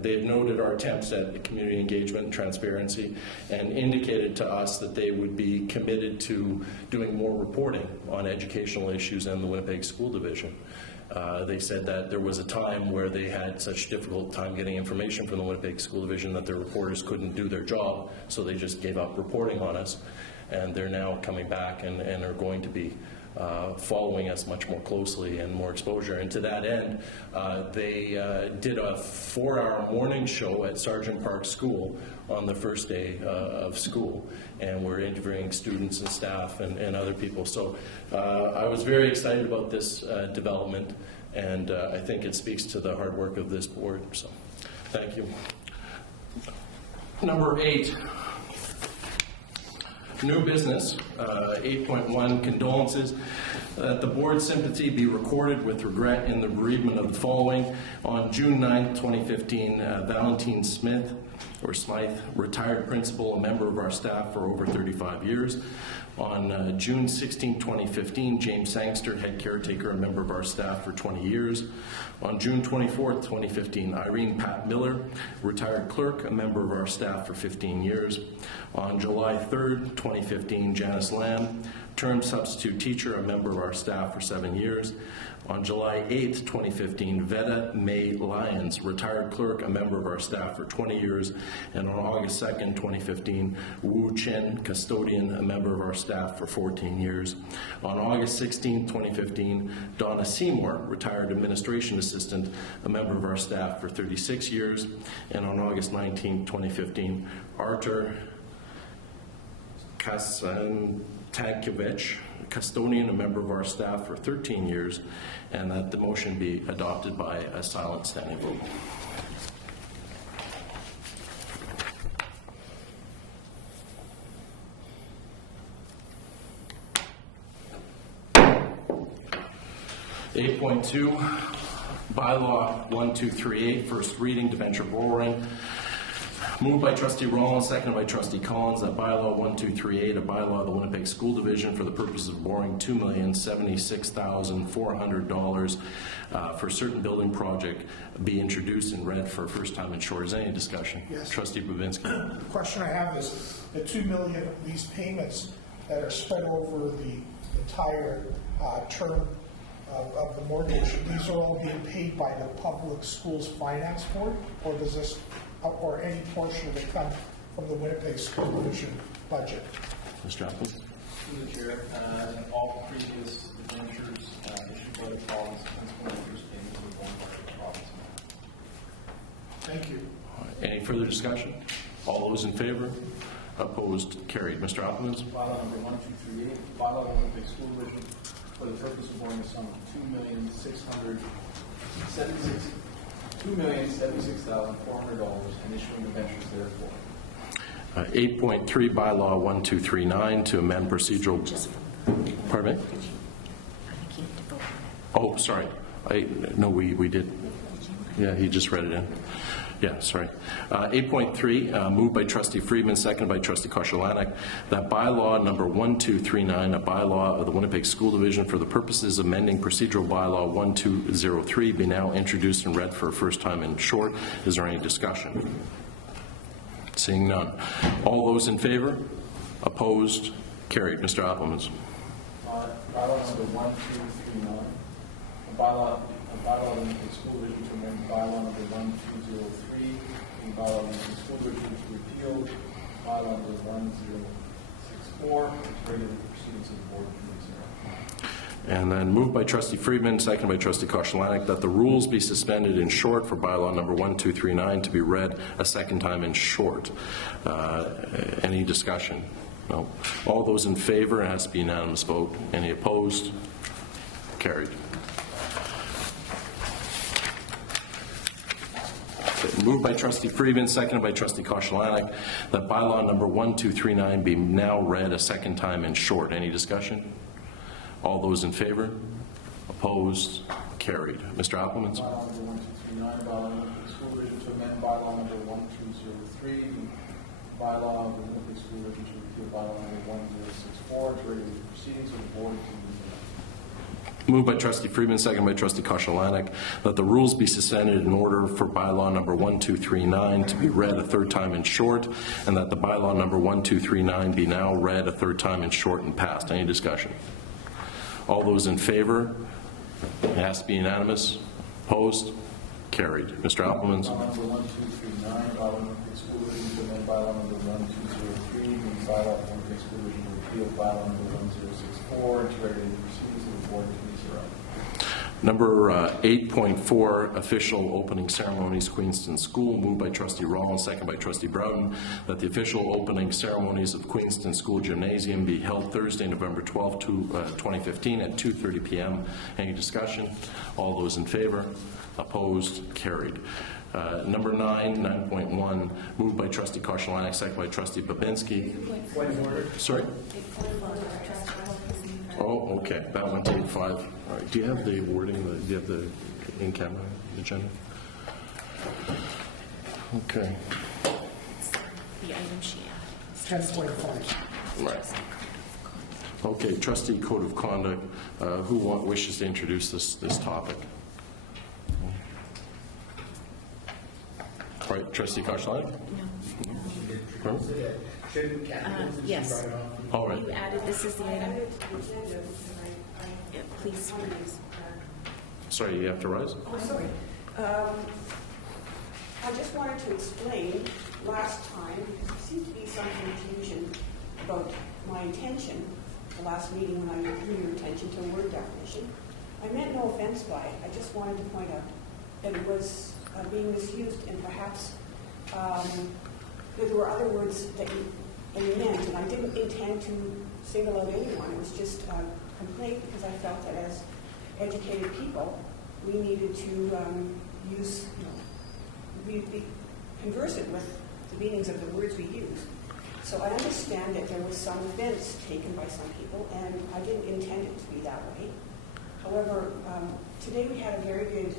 they've noted our attempts at community engagement and transparency, and indicated to us that they would be committed to doing more reporting on educational issues in the Winnipeg School Division. They said that there was a time where they had such difficult time getting information from the Winnipeg School Division that their reporters couldn't do their job, so they just gave up reporting on us. And they're now coming back and are going to be following us much more closely and more exposure. And to that end, they did a 4-hour morning show at Sargent Park School on the first day of school, and we're interviewing students and staff and other people. So I was very excited about this development, and I think it speaks to the hard work of this board. So thank you. Number 8. New business, 8.1, condolences. That the board's sympathy be recorded with regret in the bereavement of the following. On June 9, 2015, Valentine Smith, or Smythe, retired principal, a member of our staff for over 35 years. On June 16, 2015, James Sangster, head caretaker, a member of our staff for 20 years. On June 24, 2015, Irene Pat Miller, retired clerk, a member of our staff for 15 years. On July 3, 2015, Janice Lamb, term substitute teacher, a member of our staff for 7 years. On July 8, 2015, Veda May Lyons, retired clerk, a member of our staff for 20 years. And on August 2, 2015, Wu Chen, custodian, a member of our staff for 14 years. On August 16, 2015, Donna Seymour, retired administration assistant, a member of our staff for 36 years. And on August 19, 2015, Artur Kasantankiewicz, custodian, a member of our staff for 13 years, and that the motion be adopted by a silent standing vote. (8.2) Bylaw 1238, first reading, debenture borrowing. Moved by Trustee Rollins, seconded by Trustee Collins, that bylaw 1238, a bylaw of the Winnipeg School Division for the purpose of borrowing $2,076,400 for a certain building project, be introduced and read for first time in short. Is there any discussion? Yes. Trustee Babinski. The question I have is the $2 million, these payments that are spread over the entire term of the mortgage, these are all being paid by the Public Schools Finance Board, or does this, or any portion of it come from the Winnipeg School Division budget? Mr. Apples. Through the chair, all previous debentures issued by the province, principal interest payments were borne by the province. Thank you. Any further discussion? All those in favor? Opposed? Carried. Mr. Appelmans. Bylaw number 1238, bylaw of the Winnipeg School Division for the purpose of borrowing a sum of $2,076,400 and issuing debentures therefore. 8.3 bylaw 1239 to amend procedural. Pardon me? Oh, sorry. No, we did. Yeah, he just read it in. Yeah, sorry. 8.3, moved by Trustee Friedman, seconded by Trustee Koszalanek, that bylaw number 1239, a bylaw of the Winnipeg School Division for the purposes of amending procedural bylaw 1203, be now introduced and read for a first time in short. Is there any discussion? Seeing none. All those in favor? Opposed? Carried. Mr. Appelmans. Bylaw number 1239, a bylaw of the Winnipeg School Division to amend bylaw number 1203, and bylaw of the School Division to repeal bylaw number 1064 4, regular proceedings of the board committees are. And then moved by trustee Friedman, seconded by trustee Kosztalanek, that the rules be suspended in short for bylaw number 1239 to be read a second time in short. Any discussion? No. All those in favor, it has to be unanimous vote. Any opposed? Carried. Moved by trustee Friedman, seconded by trustee Kosztalanek, that bylaw number 1239 be now read a second time in short. Any discussion? All those in favor? Opposed? Carried. Mr. Appelmans? Bylaw number 1239, bylaw number school division to amend bylaw number 1203, bylaw of the Olympic School Division to repeal bylaw number 1064 to regulate the proceedings of the board to Moved by trustee Friedman, seconded by trustee Kosztalanek, that the rules be suspended in order for bylaw number 1239 to be read a third time in short, and that the bylaw number 1239 be now read a third time in short and passed. Any discussion? All those in favor? It has to be unanimous. Opposed? Carried. Mr. Appelmans? Bylaw number 1239, bylaw of the school division to amend bylaw number 1203, the bylaw of the Olympic School Division to repeal bylaw number 1064 to regulate the proceedings of the board to Number 8.4, official opening ceremonies, Queenston School, moved by trustee Rollins, second by trustee Broughton, that the official opening ceremonies of Queenston School Gymnasium be held Thursday, November 12, 2015 at 2:30 p.m. Any discussion? All those in favor? Opposed? Carried. Number 9.1, moved by trustee Kosztalanek, second by trustee Babinski. Point of order. Sorry? Oh, okay. That went to 5. All right. Do you have the wording? Do you have the in-camera agenda? Okay. The item she added. 10.5. Right. Okay. Trustee Code of Conduct. Who wishes to introduce this topic? All right. Trustee Kosztalanek? No. Yes. All right. You added, this is the item. Yeah, please. Sorry, you have to rise? Oh, sorry. I just wanted to explain last time, because there seemed to be some confusion about my intention, the last meeting when I drew your attention to a word definition. I meant no offense by it. I just wanted to point out that it was being misused, and perhaps that there were other words that you meant, and I didn't intend to single out anyone. It was just a complaint because I felt that as educated people, we needed to use, be conversant with the meanings of the words we use. So I understand that there was some offense taken by some people, and I didn't intend it to be that way. However, today we had a very good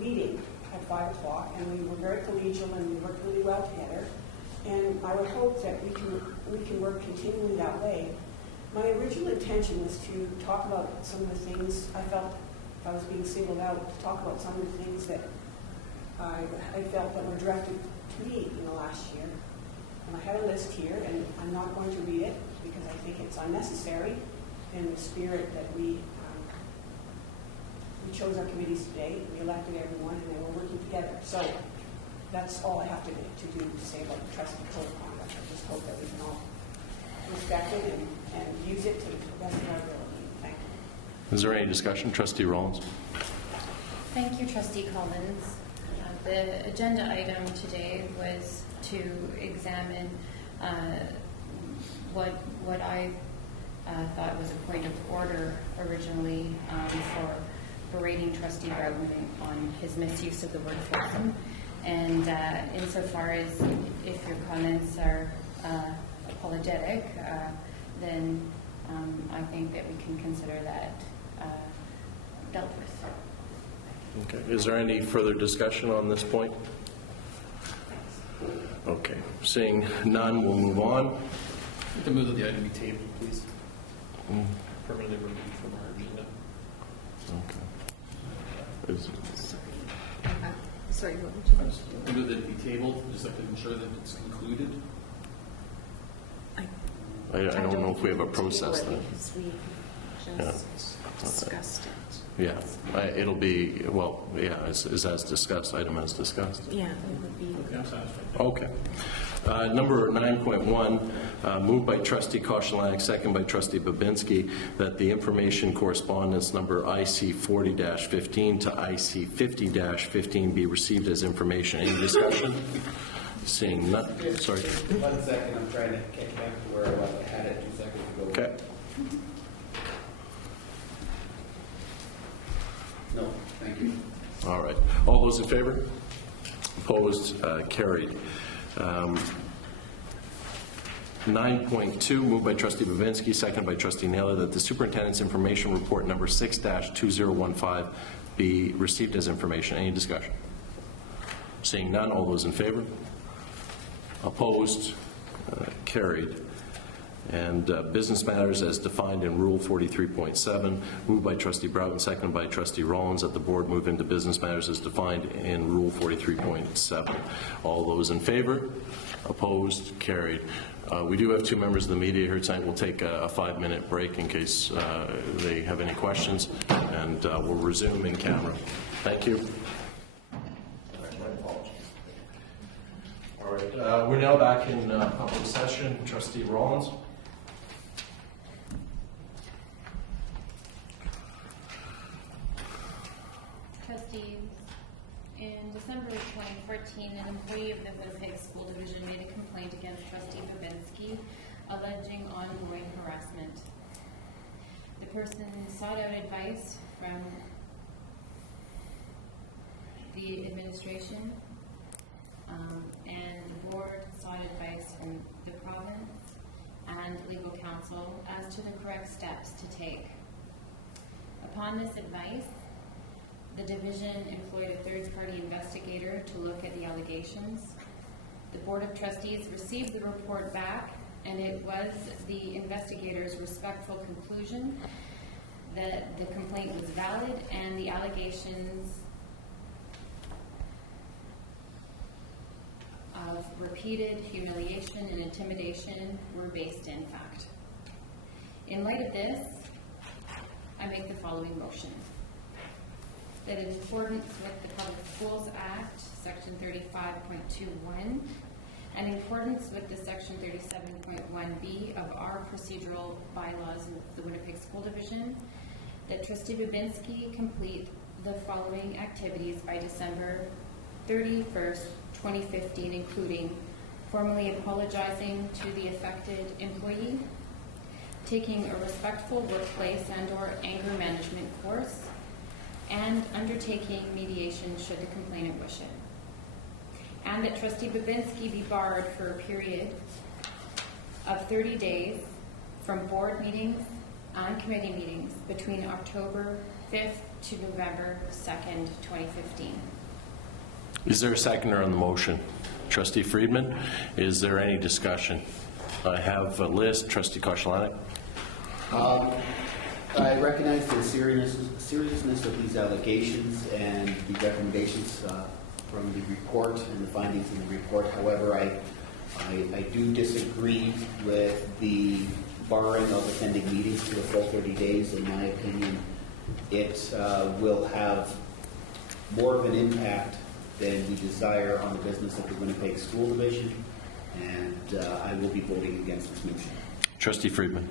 meeting at 5 o'clock, and we were very collegial and we worked really well together. And I would hope that we can work continually that way. My original intention was to talk about some of the things I felt, if I was being singled out, to talk about some of the things that I felt that were directed to me in the last year. And I had a list here, and I'm not going to read it because I think it's unnecessary in the spirit that we chose our committees today, we elected everyone, and they were working together. So that's all I have to do to say about the trustee code of conduct. I just hope that we can all respect it and use it to the best of our ability. Thank you. Is there any discussion? Trustee Rollins? Thank you, Trustee Collins. The agenda item today was to examine what I thought was a point of order originally for berating Trustee Broughton on his misuse of the word foursome. And insofar as if your comments are apologetic, then I think that we can consider that dealt with. Okay. Is there any further discussion on this point? Okay. Seeing none, we'll move on. To move that the item be tabled, please. Permanently removed from our agenda. Okay. Sorry, what would you like to do? Move that it be tabled, just like to ensure that it's concluded. I don't know if we have a process then. Just discussed it. Yeah, it'll be, well, yeah, is as discussed, item as discussed. Yeah, it would be. Okay. Number 9.1, moved by trustee Koszalanek, second by trustee Babinski, that the information correspondence number IC 40-15 to IC 50-15 be received as information. Any discussion? Seeing none. Sorry. 1 second, I'm trying to get back to where I had it 2 seconds ago. Okay. No, thank you. All right. All those in favor? Opposed? Carried. 9.2, moved by trustee Babinski, second by trustee Naylor, that the superintendent's information report number 6-2015 be received as information. Any discussion? Seeing none, all those in favor? Opposed? Carried. And business matters as defined in Rule 43.7, moved by trustee Broughton, seconded by trustee Rollins, that the board move into business matters as defined in Rule 43.7. All those in favor? Opposed? Carried. We do have 2 members of the media here tonight. We'll take a 5-minute break in case they have any questions, and we'll resume in camera. Thank you. All right, we're now back in public session. Trustee Rollins. Trustees, in December of 2014, an employee of the Winnipeg School Division made a complaint against trustee Babinski, alleging ongoing harassment. The person sought out advice from the administration, and the board sought advice from the province and legal counsel as to the correct steps to take. Upon this advice, the division employed a third-party investigator to look at the allegations. The Board of Trustees received the report back, and it was the investigator's respectful conclusion that the complaint was valid and the allegations of repeated humiliation and intimidation were based in fact. In light of this, I make the following motion. That in accordance with the Public Schools Act, Section 35.21, and in accordance with the Section 37.1B of our procedural bylaws of the Winnipeg School Division, that trustee Babinski complete the following activities by December 31st, 2015, including formally apologizing to the affected employee, taking a respectful workplace and/or anger management course, and undertaking mediation should the complainant wish it. And that trustee Babinski be barred for a period of 30 days from board meetings and committee meetings between October 5th to November 2nd, 2015. Is there a seconder on the motion? Trustee Friedman, is there any discussion? I have a list. Trustee Koszalanek. I recognize the seriousness of these allegations and the recommendations from the report and the findings in the report. However, I do disagree with the barring of attending meetings for the full 30 days. In my opinion, it will have more of an impact than we desire on the business of the Winnipeg School Division, and I will be voting against this motion. Trustee Friedman.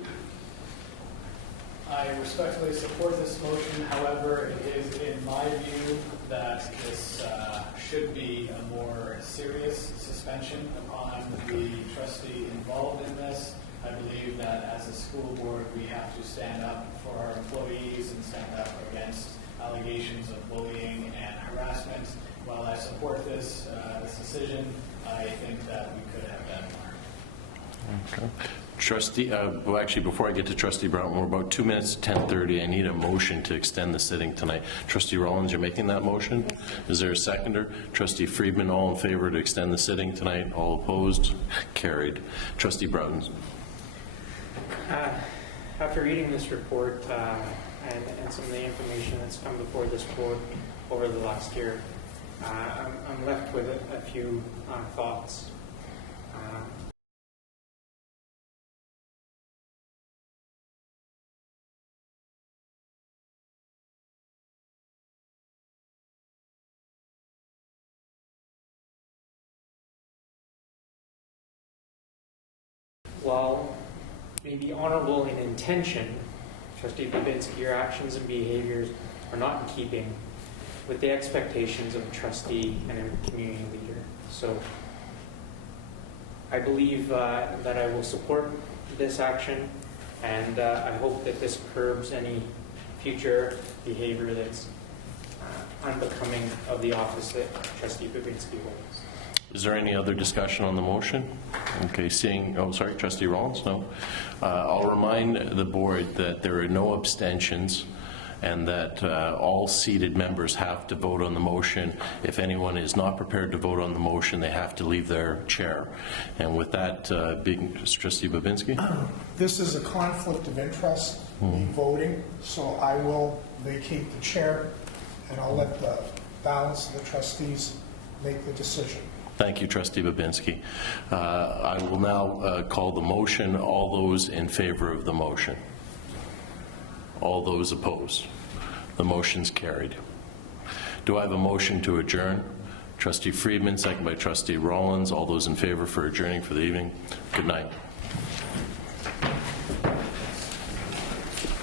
I respectfully support this motion. However, it is in my view that this should be a more serious suspension upon the trustee involved in this. I believe that as a school board, we have to stand up for our employees and stand up against allegations of bullying and harassment. While I support this decision, I think that we could have done more. Okay. Trustee, well, actually, before I get to Trustee Brown, we're about 2 minutes to 10:30. I need a motion to extend the sitting tonight. Trustee Rollins, you're making that motion? Is there a seconder? Trustee Friedman, all in favor to extend the sitting tonight? All opposed? Carried. Trustee Broughton. After reading this report and some of the information that's come before this board over the last year, I'm left with a few thoughts. while maybe honorable in intention, Trustee Babinski, your actions and behaviors are not in keeping with the expectations of a trustee and a community leader. So I believe that I will support this action, and I hope that this curbs any future behavior that's unbecoming of the office that Trustee Babinski holds. Is there any other discussion on the motion? Okay, Trustee Rollins? No. I'll remind the board that there are no abstentions and that all seated members have to vote on the motion. If anyone is not prepared to vote on the motion, they have to leave their chair. And with that, Trustee Babinski? This is a conflict of interest, me voting, so I will vacate the chair, and I'll let the balance of the trustees make the decision. Thank you, Trustee Babinski. I will now call the motion. All those in favor of the motion? All those opposed? The motion's carried. Do I have a motion to adjourn? Trustee Friedman, second by Trustee Rollins. All those in favor for adjourning for the evening? Good night.